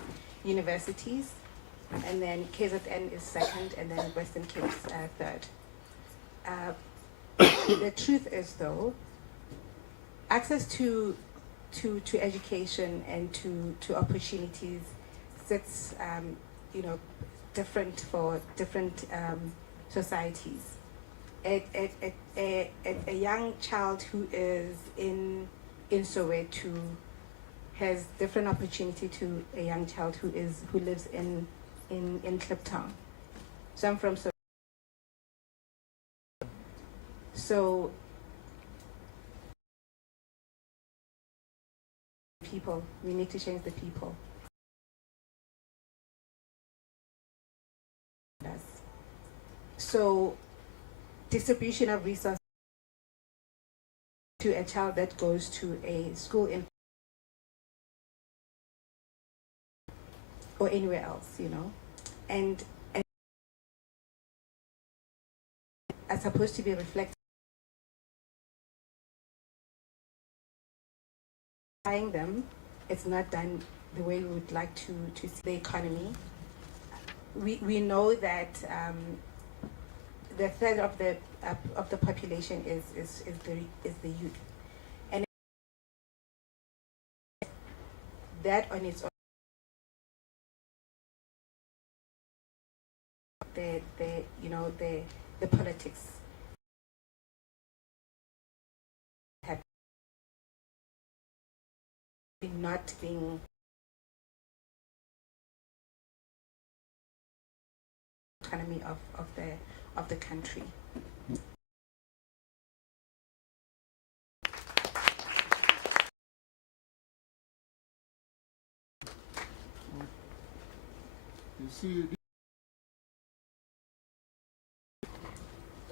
universities, and then KZN is second, and then Western Cape third. The truth is, though, access to education and to opportunities sits, you know, different for different societies. A young child who is in Soweto has different opportunity to a young child who lives in Kliptown. So I'm from Soweto. So people, we need to change the people. So distribution of resources to a child that goes to a school in or anywhere else, you know, and are supposed to be reflected. Them, it's not done the way we would like to see the economy. We know that the third of the population is the youth, and that on its own, the politics have been not being economy of the country. You see,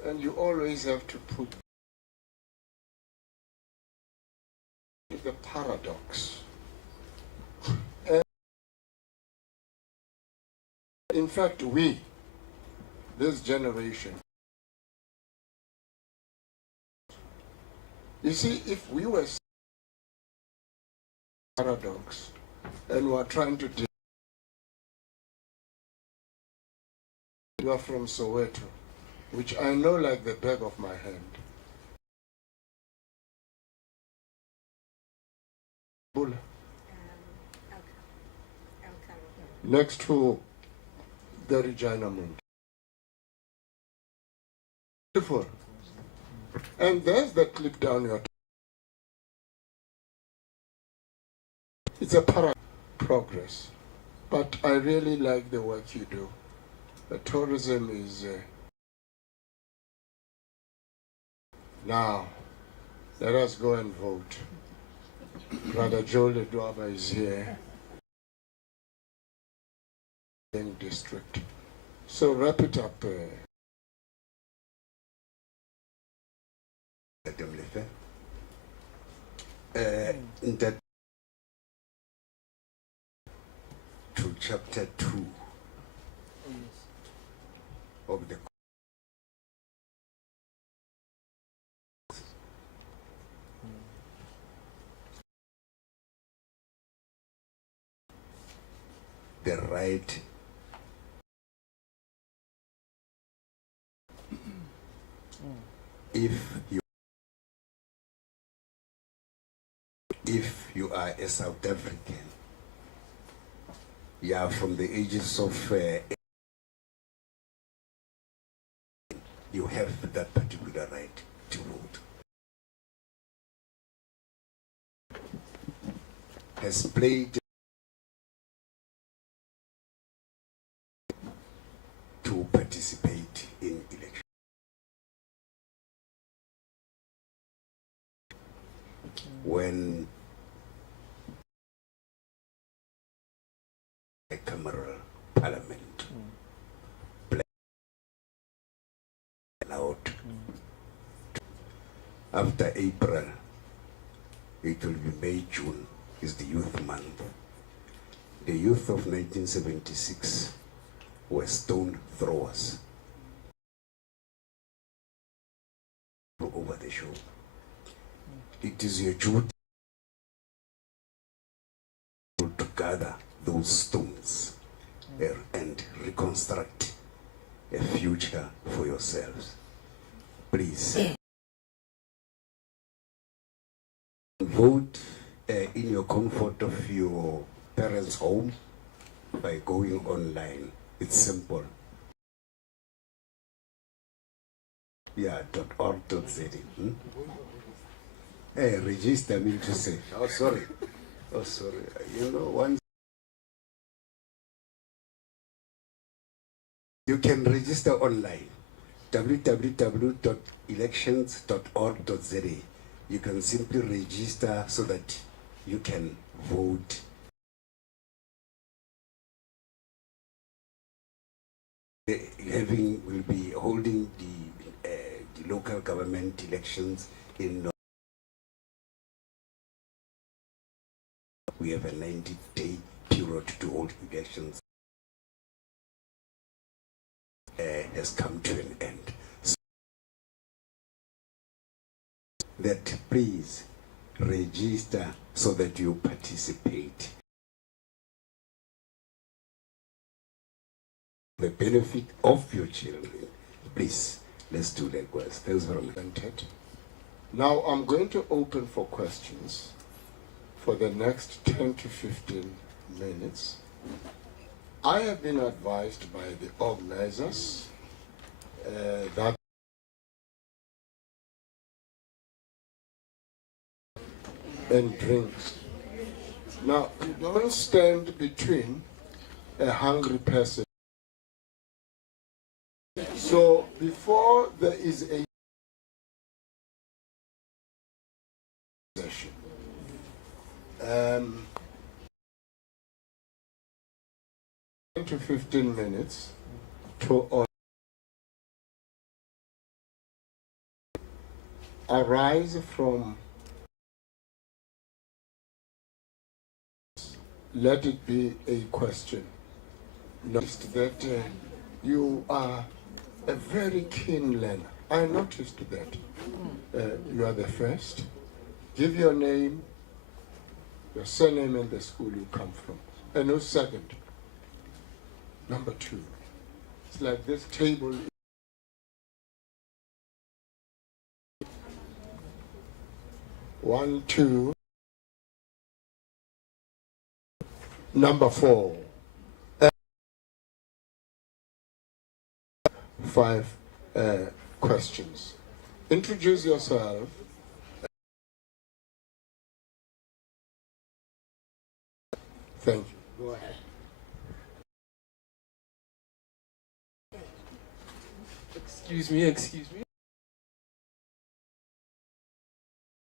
and you always have to put the paradox. And in fact, this generation, you see, if we were paradox and were trying to you are from Soweto, which I know like the back of my hand. Next to the Regina Mountain. Beautiful. And there's the clip down your. It's a progress, but I really like the work you do. The tourism is now. Let us go and vote. Brother Joel Edwaba is here. District. So wrap it up. That chapter 2 of the right if you are a South African, you are from the ages of you have that particular right to vote. Has played to participate in election. When a cameral parliament allowed after April, it will be May, June is the youth month. The youth of 1976 were stone throwers over the show. It is your duty to gather those stones and reconstruct a future for yourselves. Please vote in your comfort of your parents' home by going online. It's simple. Yeah, .org.za. Hey, register me to say. Oh, sorry. Oh, sorry. You know, once you can register online. www.elections.org.za. You can simply register so that you can vote. Will be holding the local government elections in. We have a 90-day period to hold elections. Has come to an end. So that please register so that you participate. The benefit of your children. Please, let's do likewise. Thanks very much. Now I'm going to open for questions for the next 10 to 15 minutes. I have been advised by the organizers that and drinks. Now, you don't stand between a hungry person. So before there is a session, 10 to 15 minutes to arise from, let it be a question. Noticed that you are a very keen learner. I noticed that. You are the first. Give your name, your surname, and the school you come from. And who's second? Number 2. It's like this table. 1, 2. Number 4. 5 questions. Introduce yourself. Thank you. Go ahead. Excuse me.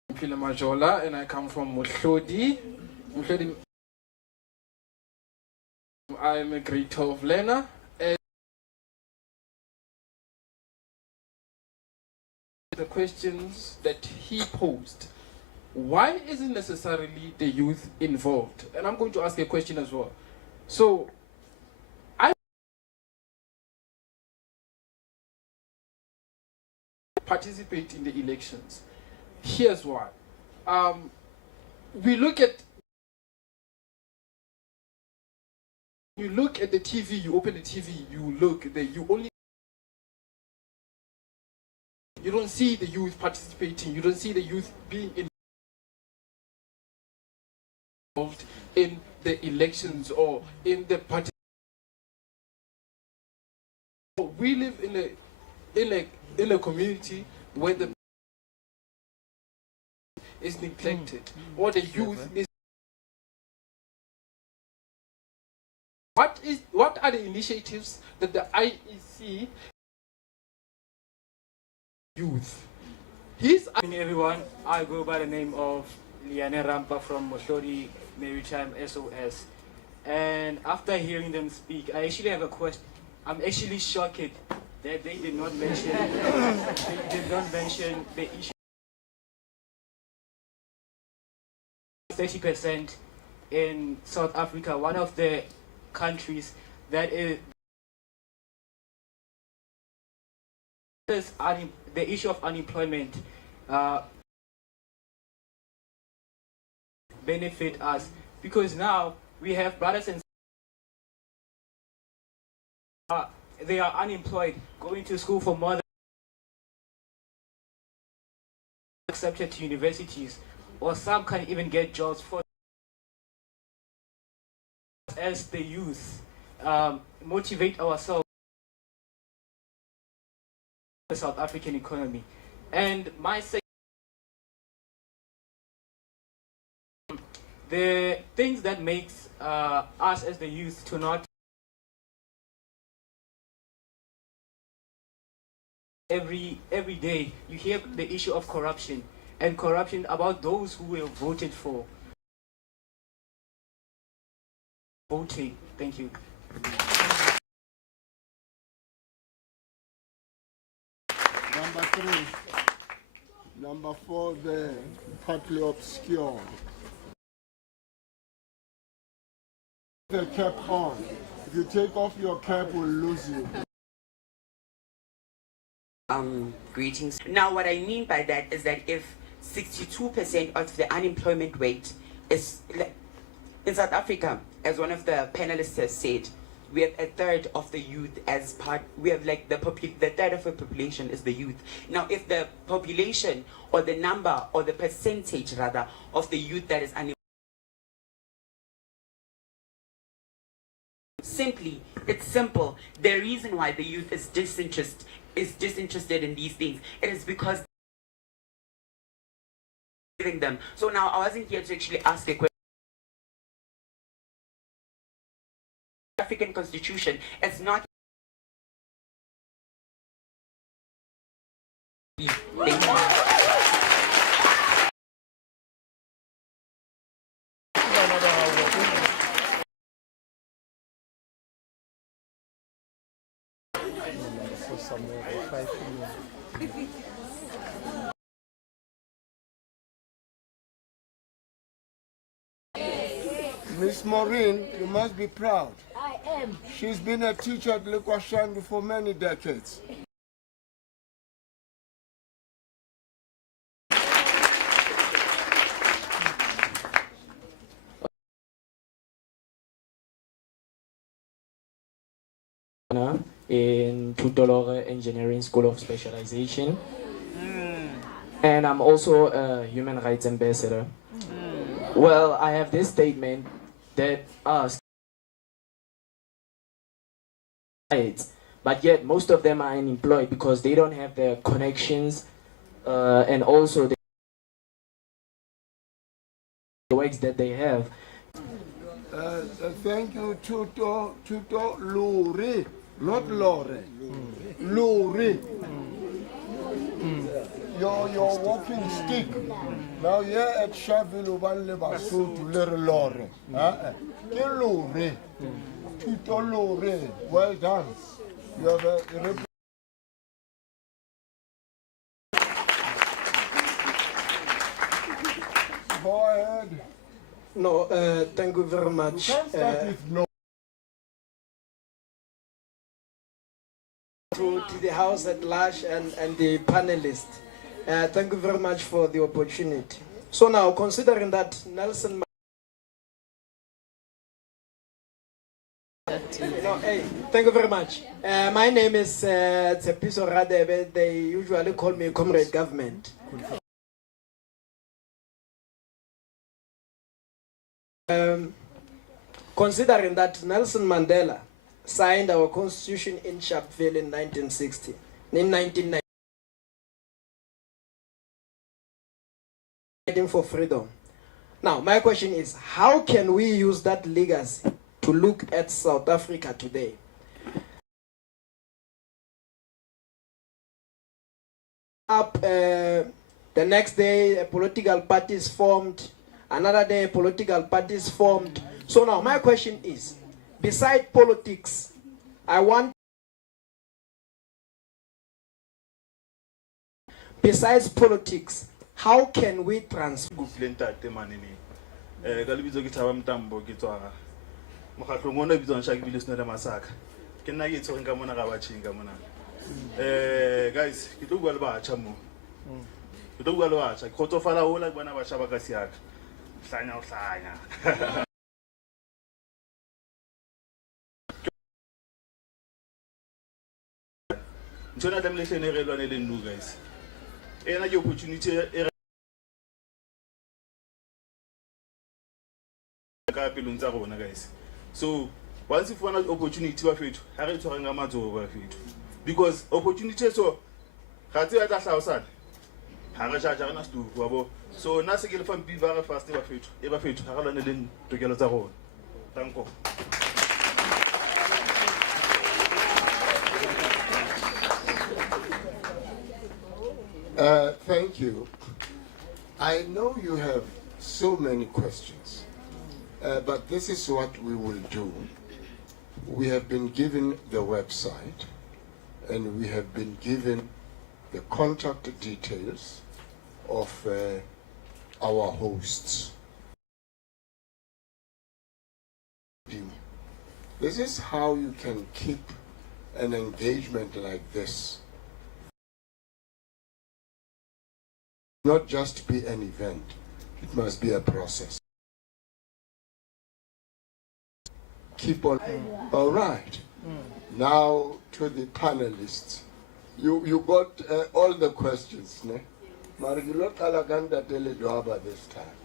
I'm Phila Majola and I come from Mohlodi. I'm a grade 12 learner. And the questions that he posed. Why isn't necessarily the youth involved? And I'm going to ask a question as well. So, participate in the elections. Here's why. We look at, you look at the TV, you open the TV, you look there, you don't see the youth participating, you don't see the youth being involved in the elections or in the party. We live in a community where the is neglected, or the youth is. What are the initiatives that the IEC youth? Good everyone, I go by the name of Liane Rampa from Mohlodi Maritime SOS. And after hearing them speak, I actually have a question. I'm actually shocked that they did not mention the issue. 30% in South Africa, one of the countries that is the issue of unemployment benefit us, because now we have brothers and they are unemployed, going to school for more than accepted to universities, or some can even get jobs for. As the youth, motivate ourselves the South African economy. And my second, the things that makes us as the youth to not every day you hear the issue of corruption, and corruption about those who were voted for voting. Thank you. Number 3. Number 4 there, partly obscure. The cap on. If you take off your cap, we'll lose you. Greetings. Now, what I mean by that is that if 62% of the unemployment rate is in South Africa, as one of the panelists has said, we have a third of the youth as part. We have like the third of the population is the youth. Now, if the population or the number or the percentage rather of the youth that is unemployed, it's simple. The reason why the youth is disinterested in these things, it is because giving them. So now I wasn't here to actually ask a question. African Constitution, it's not. Miss Maureen, you must be proud. I am. She's been a teacher at Lekwashangi for many decades. In Tutolore Engineering School of Specialization. And I'm also a human rights ambassador. Well, I have this statement that asks, but yet most of them are unemployed because they don't have the connections and also the works that they have. Thank you, Tuto Luri, not Lore. Luri. Your walking stick. Now here at SHARPEVILLE, one level to little Lore. Luri. Tuto Luri. Well done. You have a go ahead. No, thank you very much. No. To the House at large and the panelists. Thank you very much for the opportunity. So now, considering that Nelson No, hey, thank you very much. My name is Tsepiso Radebe. They usually call me Comrade Government. Considering that Nelson Mandela signed our constitution in Sharpeville in 1960, in 1990, fighting for freedom. Now, my question is, how can we use that legacy to look at South Africa today? The next day, a political party is formed. Another day, a political party is formed. So now, my question is, beside politics, besides politics, how can we transform? Guys, ke tlo bua le batjha mo. Ke tlo bua le batjha, ke khotsofala ho la bana batjha ba ka siaka. Hlanya o hlanya. Ntona tlamehile hlene re lwane le nnu guys. Ena ke opportunity ka pelong tsa rona guys. So once you find an opportunity ba fethu, ha re tshwara nga matsoho ba fethu. Because opportunity so ga tse tla hlaosana. Ha re jaja rena stu wabo. So na se ke le fampi ba re fast ba fethu. E ba fethu ha re lwane le tokelo tsa rona. Danko. Thank you. I know you have so many questions, but this is what we will do. We have been given the website, and we have been given the contact details of our hosts. This is how you can keep an engagement like this. Not just be an event, it must be a process. Keep on. All right. Now to the panelists. You got all the questions, ne? Margilot Kalaganda Teledoaba this time.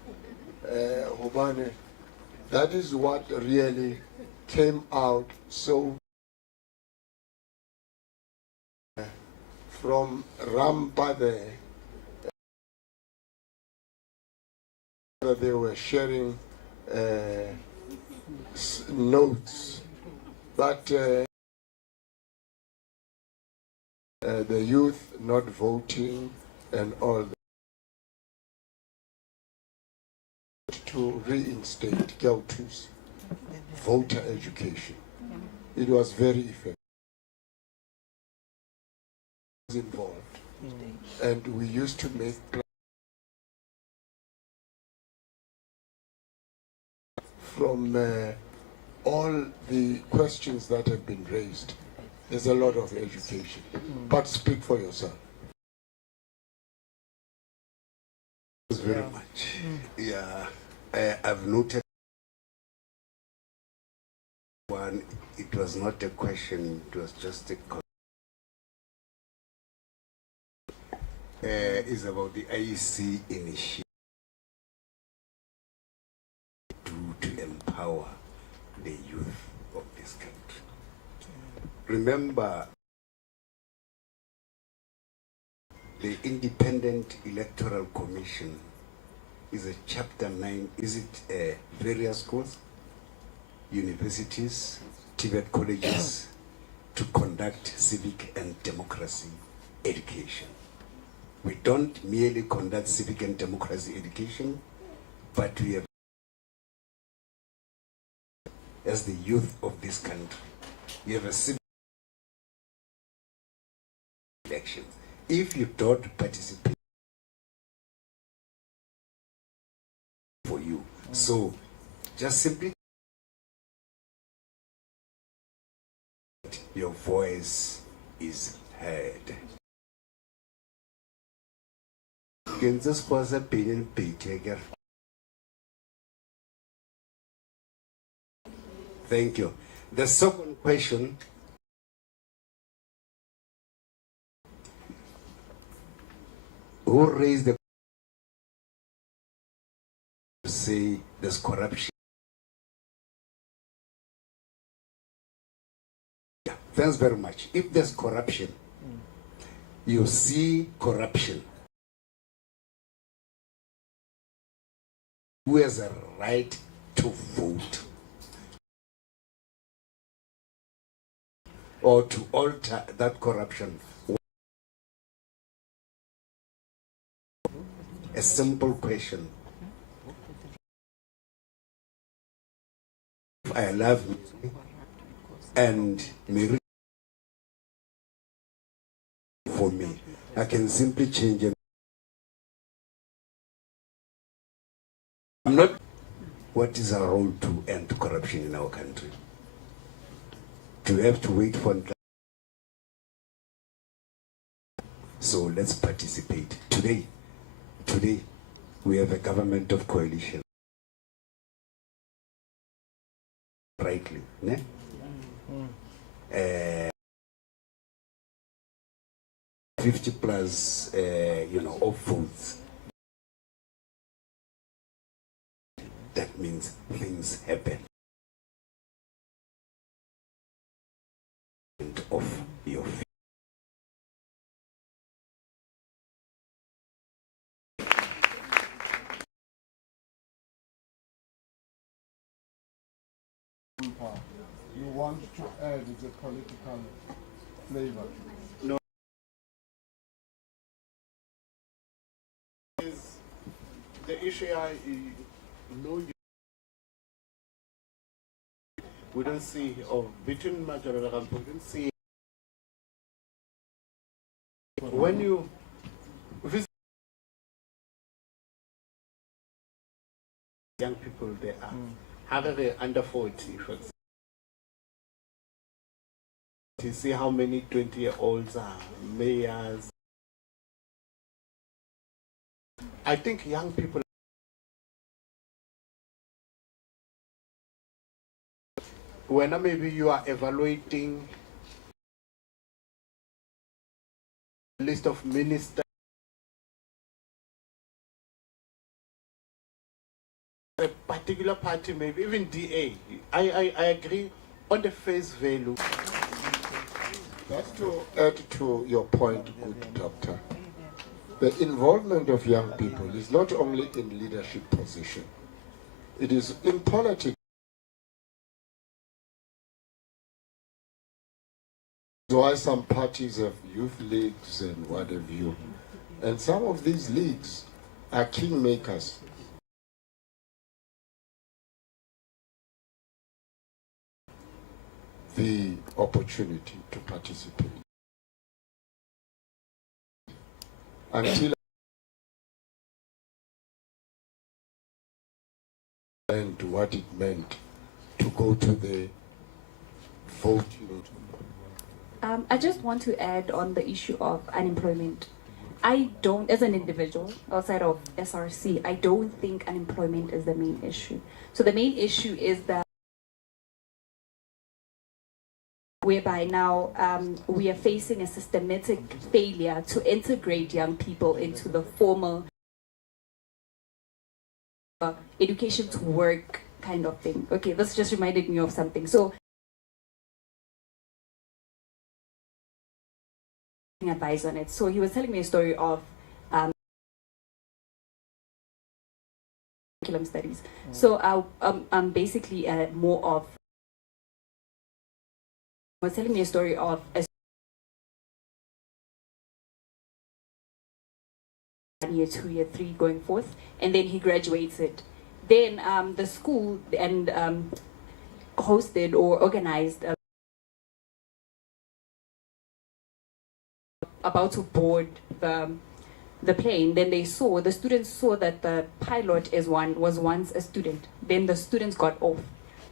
Hobane, that is what really came out so from Rampa there. They were sharing notes, but the youth not voting and all that. To reinstate Gautu's voter education. It was very effective. Involved, and we used to make from all the questions that have been raised. There's a lot of education, but speak for yourself. Thank you very much. Yeah, I've noted one, it was not a question, it was just a is about the IEC initiative to empower the youth of this country. Remember, the Independent Electoral Commission is a chapter 9, is it various schools, universities, Tibet colleges to conduct civic and democracy education. We don't merely conduct civic and democracy education, but we have, as the youth of this country, we have a civic elections. If you don't participate, for you. So just simply your voice is heard. Can this cause a pain in paycheck? Thank you. The second question. Who raised the say there's corruption? Yeah, thanks very much. If there's corruption, you see corruption. Who has a right to vote or to alter that corruption? A simple question. If I love me and Mary for me, I can simply change it. I'm not. What is our role to end corruption in our country? Do we have to wait for? So let's participate today. Today, we have a government of coalition. Rightly, ne? 50 plus, of votes. That means things happen. Of your feet. You want to add the political flavor? No. The issue I know we don't see, or between majority and we don't see. When you visit young people, they are Harare under 40, for example. You see how many 20-year-olds are mayors. I think young people, when maybe you are evaluating a list of ministers, a particular party, maybe even DA, I agree on the face value. Just to add to your point, good doctor, the involvement of young people is not only in leadership position, it is in politics. That's why some parties have youth leagues and what have you. And some of these leagues are kingmakers. The opportunity to participate. Until and what it meant to go to the vote. I just want to add on the issue of unemployment. I don't, as an individual outside of SRC, I don't think unemployment is the main issue. So the main issue is that whereby now we are facing a systematic failure to integrate young people into the formal education to work kind of thing. Okay, this just reminded me of something. So advice on it. So he was telling me a story of curriculum studies. So I'm basically more of was telling me a story of a year 2, year 3 going forth, and then he graduated. Then the school and hosted or organized about to board the plane. Then the students saw that the pilot was once a student. Then the students got off,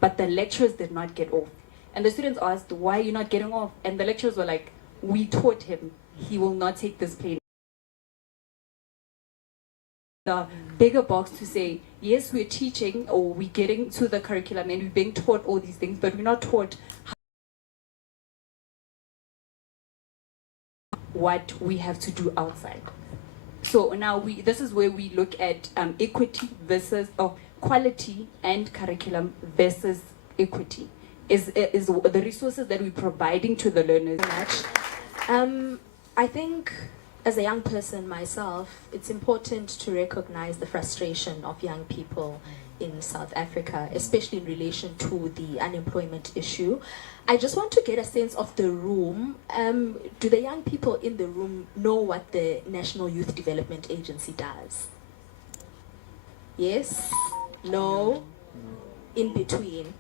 but the lecturers did not get off. And the students asked, why are you not getting off? And the lecturers were like, we taught him, he will not take this plane. The bigger box to say, yes, we're teaching or we're getting to the curriculum and we're being taught all these things, but we're not taught what we have to do outside. So now this is where we look at equity versus quality and curriculum versus equity. Is the resources that we're providing to the learners. I think as a young person myself, it's important to recognize the frustration of young people in South Africa, especially in relation to the unemployment issue. I just want to get a sense of the room. Do the young people in the room know what the National Youth Development Agency does? Yes? No? In between?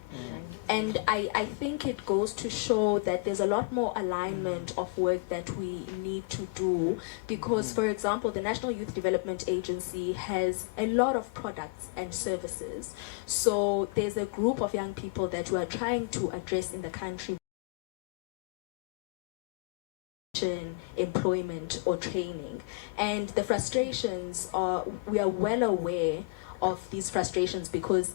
And I think it goes to show that there's a lot more alignment of work that we need to do because, for example, the National Youth Development Agency has a lot of products and services. So there's a group of young people that we are trying to address in the country, employment or training. And the frustrations we are well aware of these frustrations because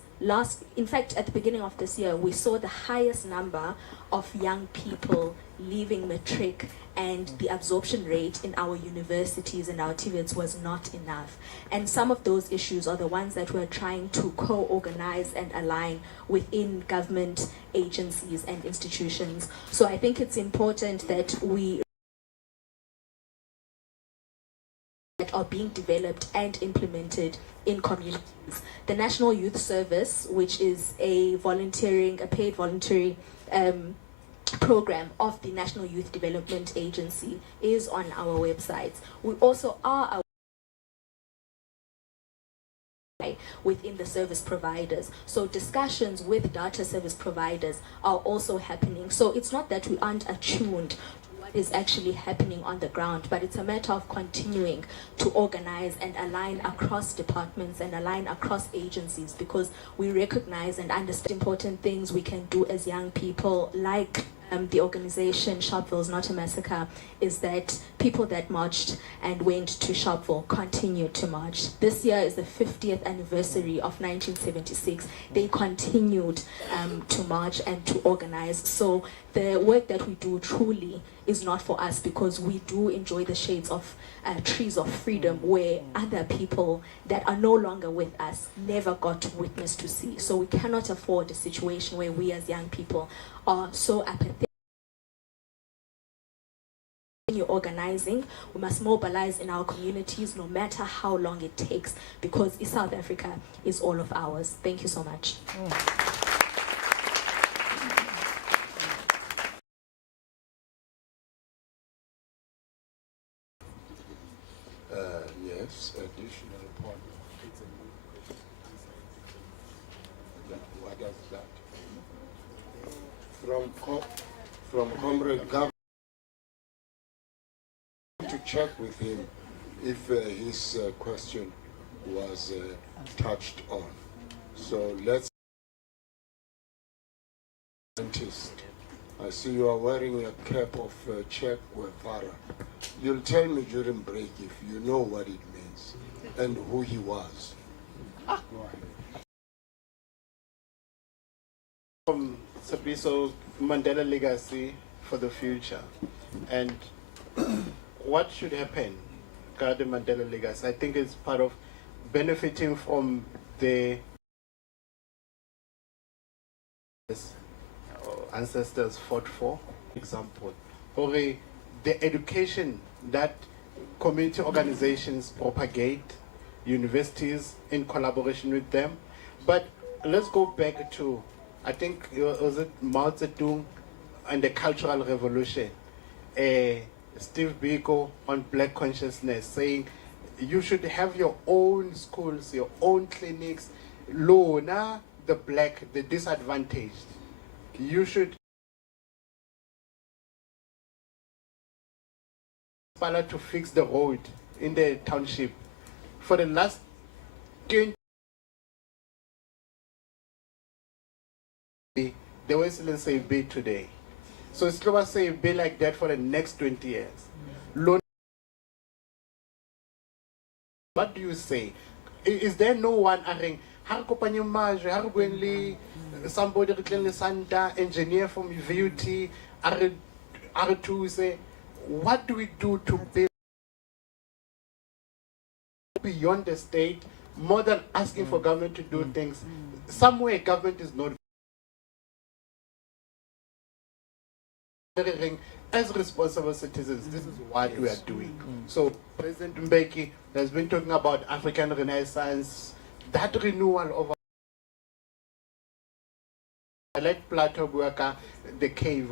in fact, at the beginning of this year, we saw the highest number of young people leaving matric and the absorption rate in our universities and our TVETs was not enough. And some of those issues are the ones that we're trying to co-organize and align within government agencies and institutions. So I think it's important that we are being developed and implemented in communities. The National Youth Service, which is a paid voluntary program of the National Youth Development Agency, is on our website. We also are within the service providers. So discussions with data service providers are also happening. So it's not that we aren't attuned is actually happening on the ground, but it's a matter of continuing to organize and align across departments and align across agencies because we recognize and understand important things we can do as young people, like the organization Sharpeville's Not a Massacre, is that people that marched and went to Sharpeville continue to march. This year is the 50th anniversary of 1976. They continued to march and to organize. So the work that we do truly is not for us because we do enjoy the shades of trees of freedom where other people that are no longer with us never got to witness to see. So we cannot afford a situation where we as young people are so apathetic. You're organizing, we must mobilize in our communities no matter how long it takes because South Africa is all of ours. Thank you so much. Yes, additional point. What does that? From Comrade Gov to check with him if his question was touched on. So let's. I see you are wearing a cap of Che Guevara. You'll tell me during break if you know what it means and who he was. Sabiso Mandela legacy for the future and what should happen regarding Mandela legacy. I think it's part of benefiting from the ancestors fought for. Example, or the education that community organizations propagate, universities in collaboration with them. But let's go back to, I think, was it Mao Zedong and the Cultural Revolution? Steve Biko on Black Consciousness saying you should have your own schools, your own clinics, Lona, the black, the disadvantaged. You should to fix the road in the township. For the last 20 there was, let's say, bid today. So it's going to say be like that for the next 20 years. What do you say? Is there no one arring? Somebody Santa, engineer from VUT, say, what do we do to build beyond the state, more than asking for government to do things? Somewhere government is not as responsible citizens. This is what we are doing. So President Mbeki has been talking about African Renaissance, that renewal of I like Plato Buaka, the cave.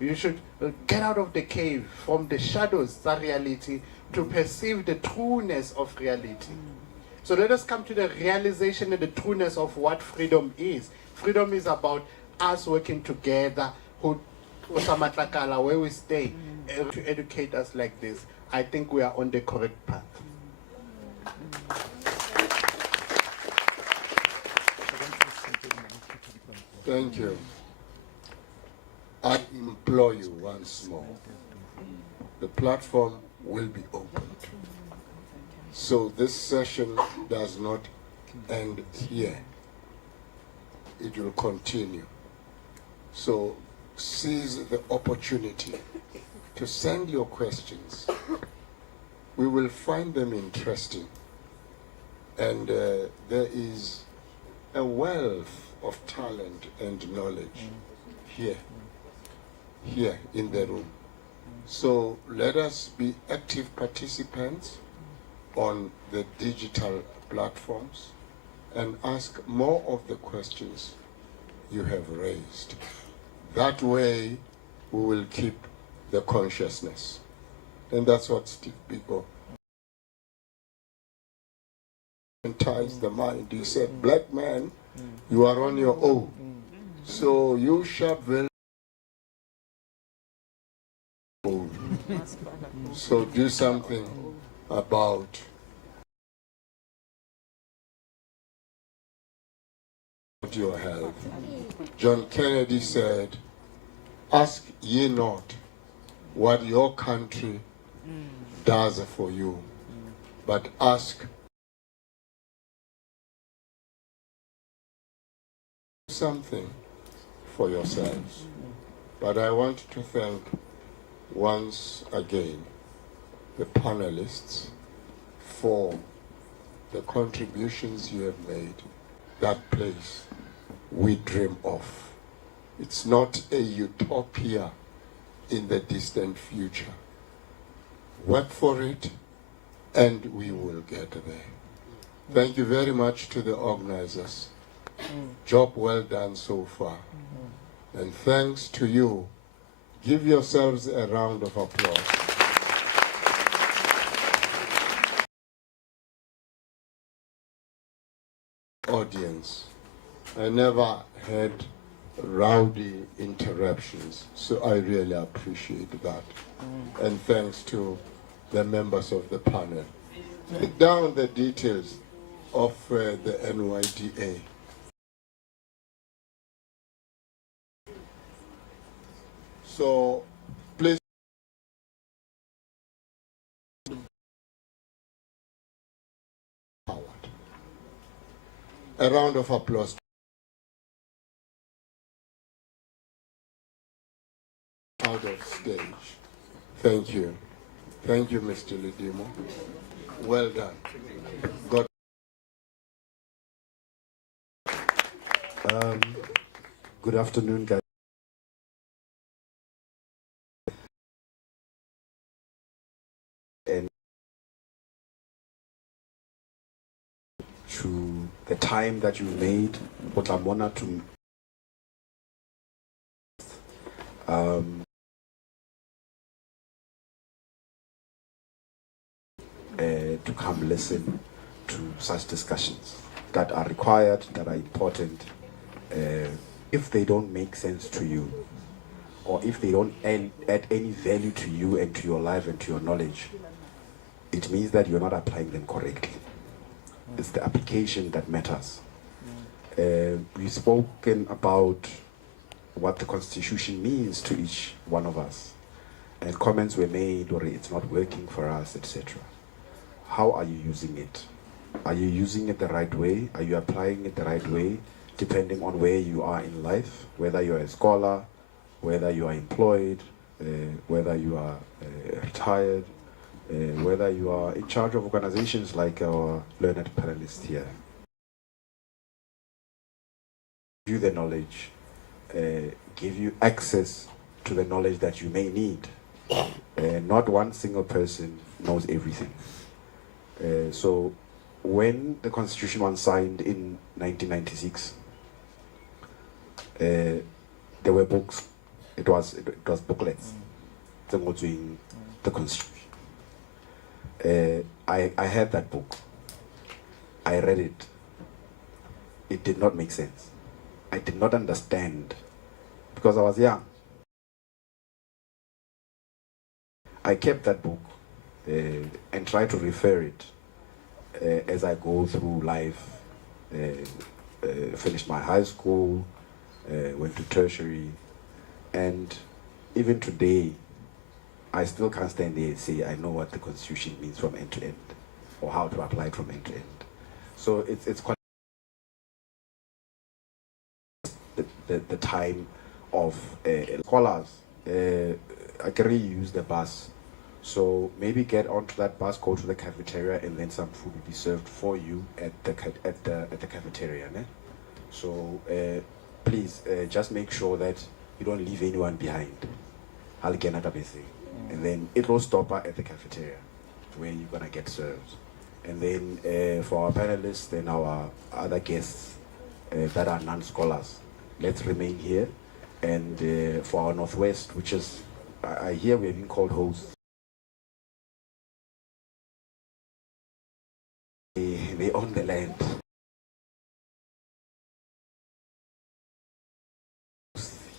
You should get out of the cave, from the shadows, the reality, to perceive the trueness of reality. So let us come to the realization and the trueness of what freedom is. Freedom is about us working together, where we stay, to educate us like this. I think we are on the correct path. Thank you. I implore you once more. The platform will be opened. So this session does not end here. It will continue. So seize the opportunity to send your questions. We will find them interesting. And there is a wealth of talent and knowledge here in the room. So let us be active participants on the digital platforms and ask more of the questions you have raised. That way we will keep the consciousness. And that's what Steve Biko ties the mind. He said, black man, you are on your own. So you SHARPEVILLE. So do something about your health. John Kennedy said, ask ye not what your country does for you, but ask something for yourselves. But I want to thank once again the panelists for the contributions you have made. That place we dream of. It's not a utopia in the distant future. Work for it and we will get there. Thank you very much to the organizers. Job well done so far. And thanks to you. Give yourselves a round of applause. Audience, I never had rowdy interruptions, so I really appreciate that. And thanks to the members of the panel. Take down the details of the NYDA. So please forward. A round of applause. Out of stage. Thank you. Thank you, Mr. Lidimo. Well done. God. Good afternoon, guys. And to the time that you made, Potlamona, to come listen to such discussions that are required, that are important. If they don't make sense to you, or if they don't add any value to you and to your life and to your knowledge, it means that you're not applying them correctly. It's the application that matters. We've spoken about what the Constitution means to each one of us. And comments were made, or it's not working for us, etc. How are you using it? Are you using it the right way? Are you applying it the right way, depending on where you are in life, whether you're a scholar, whether you are employed, whether you are retired, whether you are in charge of organizations like our learned panelist here. Give you the knowledge, give you access to the knowledge that you may need. Not one single person knows everything. So when the Constitution was signed in 1996, there were books. It was booklets. The Constitution. I had that book. I read it. It did not make sense. I did not understand because I was young. I kept that book and tried to refer it as I go through life. Finished my high school, went to tertiary, and even today, I still can't stand there and say I know what the Constitution means from end to end, or how to apply it from end to end. So it's quite the time of scholars. I can reuse the bus, so maybe get onto that bus, go to the cafeteria, and then some food will be served for you at the cafeteria. Ne? So please just make sure that you don't leave anyone behind. And then it will stop at the cafeteria where you're gonna get served. And then for our panelists and our other guests that are non-scholars, let's remain here. And for our Northwest, which is, I hear we're being called hosts. They own the land.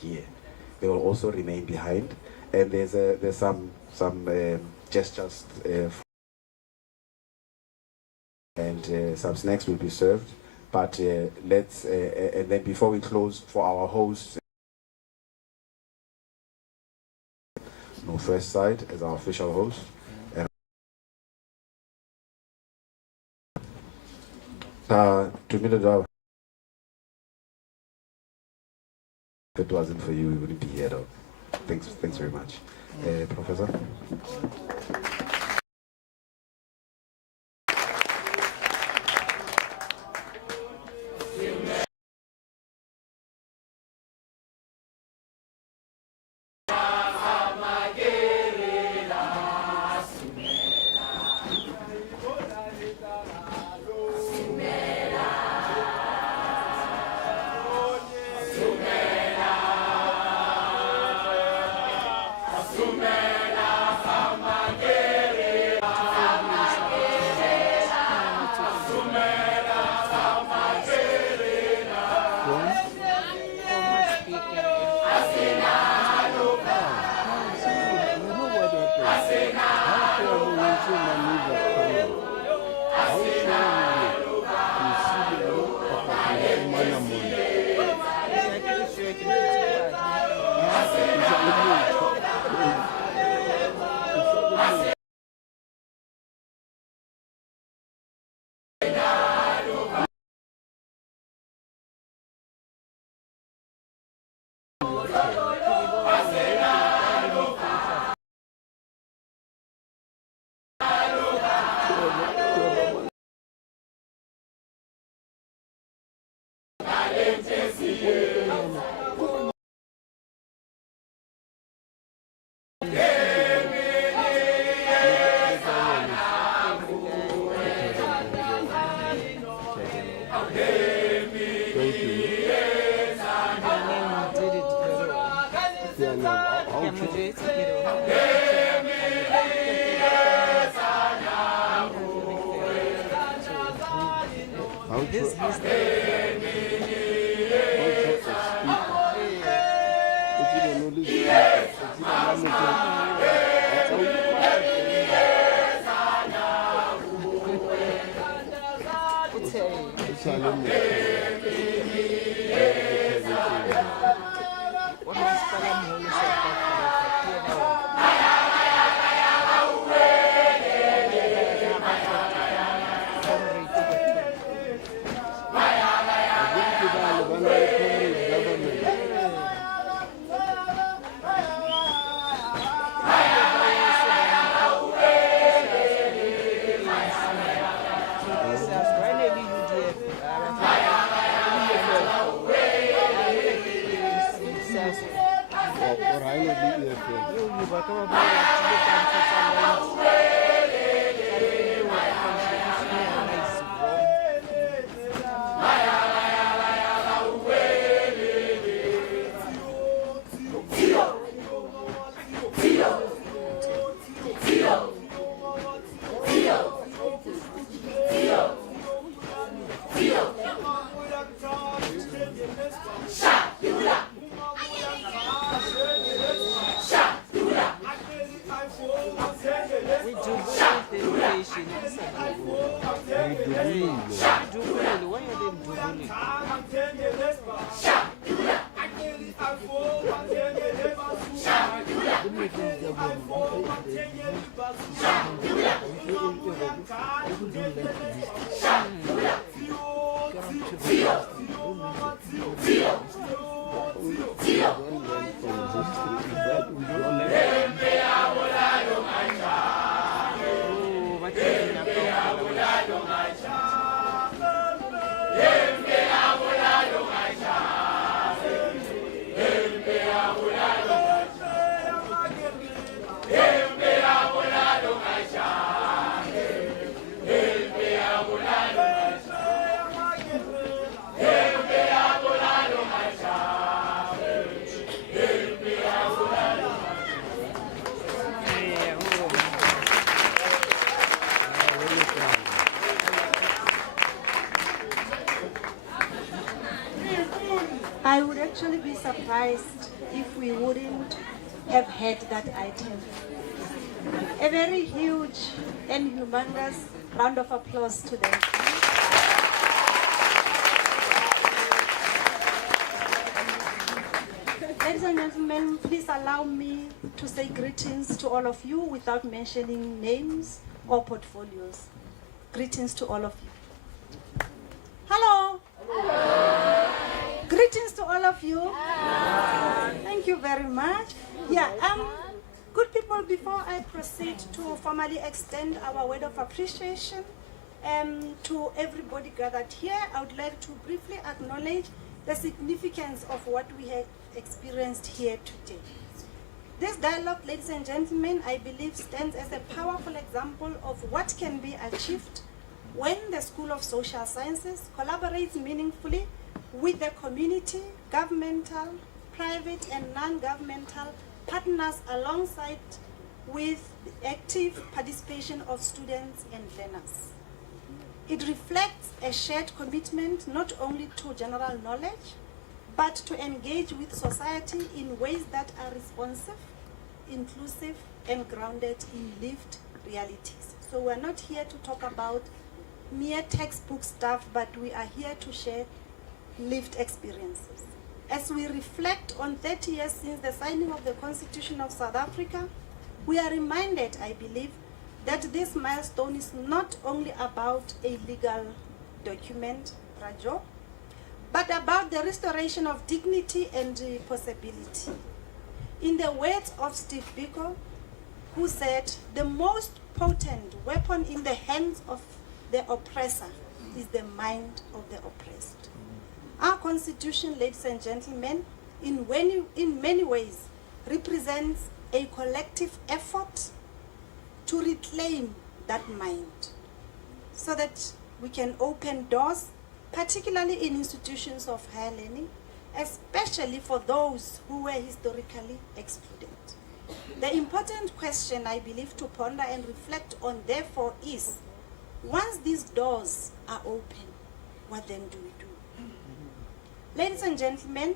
Here, they will also remain behind. And there's some gestures and some snacks will be served. But let's and then before we close, for our hosts, Northwest Side as our official host. And 2 minutes. If it wasn't for you, we wouldn't be here though. Thanks very much. Professor? I would actually be surprised if we wouldn't have had that item. A very huge and humongous round of applause to them. Ladies and gentlemen, please allow me to say greetings to all of you without mentioning names or portfolios. Greetings to all of you. Hello. Greetings to all of you. Thank you very much. Yeah, good people, before I proceed to formally extend our word of appreciation to everybody gathered here, I would like to briefly acknowledge the significance of what we have experienced here today. This dialogue, ladies and gentlemen, I believe stands as a powerful example of what can be achieved when the School of Social Sciences collaborates meaningfully with the community, governmental, private and non-governmental partners alongside with the active participation of students and learners. It reflects a shared commitment not only to general knowledge, but to engage with society in ways that are responsive, inclusive, and grounded in lived realities. So we're not here to talk about mere textbook stuff, but we are here to share lived experiences. As we reflect on 30 years since the signing of the Constitution of South Africa, we are reminded, I believe, that this milestone is not only about a legal document, Rajo, but about the restoration of dignity and possibility. In the words of Steve Biko, who said, "The most potent weapon in the hands of the oppressor is the mind of the oppressed." Our Constitution, ladies and gentlemen, in many ways represents a collective effort to reclaim that mind so that we can open doors, particularly in institutions of higher learning, especially for those who were historically excluded. The important question, I believe, to ponder and reflect on, therefore, is, once these doors are open, what then do we do? Ladies and gentlemen,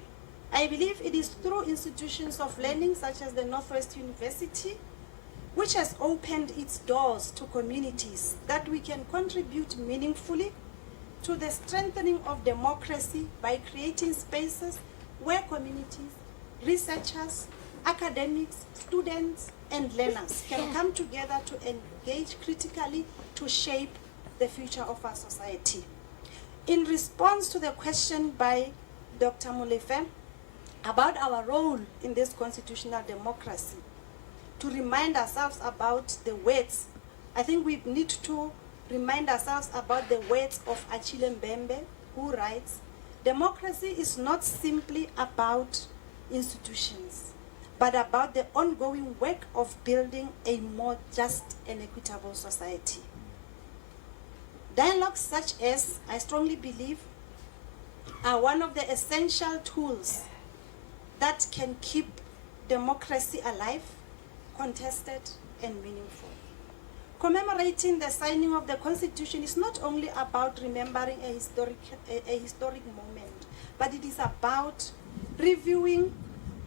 I believe it is through institutions of learning such as the Northwest University, which has opened its doors to communities, that we can contribute meaningfully to the strengthening of democracy by creating spaces where communities researchers, academics, students, and learners can come together to engage critically to shape the future of our society. In response to the question by Dr. Molefe about our role in this constitutional democracy, to remind ourselves about the words, I think we need to remind ourselves about the words of Achille Mbembe, who writes, "Democracy is not simply about institutions, but about the ongoing work of building a more just and equitable society." Dialogues such as, I strongly believe, are one of the essential tools that can keep democracy alive, contested, and meaningful. Commemorating the signing of the Constitution is not only about remembering a historic moment, but it is about reviewing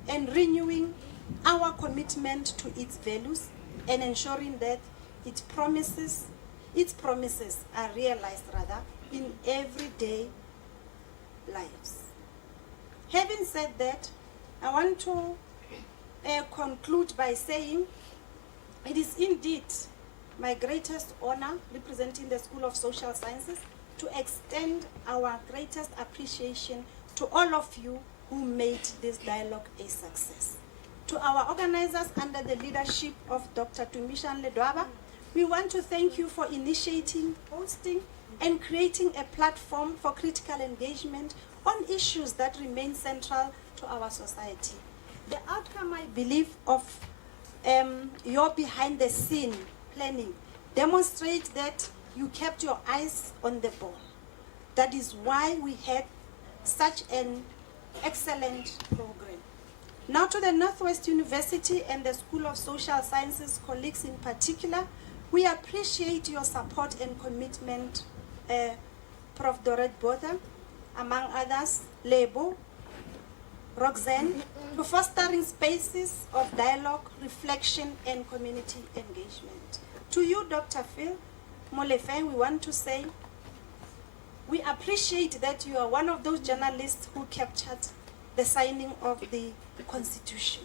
and renewing our commitment to its values and ensuring that its promises are realized in everyday lives. Having said that, I want to conclude by saying it is indeed my greatest honor, representing the School of Social Sciences, to extend our greatest appreciation to all of you who made this dialogue a success. To our organizers under the leadership of Dr. Tumishan Ledwaba, we want to thank you for initiating, hosting, and creating a platform for critical engagement on issues that remain central to our society. The outcome, I believe, of your behind-the-scene planning demonstrates that you kept your eyes on the ball. That is why we had such an excellent program. Now to the Northwest University and the School of Social Sciences colleagues in particular, we appreciate your support and commitment, Prof. Dorette Botha, among others, Lebo, Roxanne, to fostering spaces of dialogue, reflection, and community engagement. To you, Dr. Phil Molefe, we want to say we appreciate that you are one of those journalists who captured the signing of the Constitution.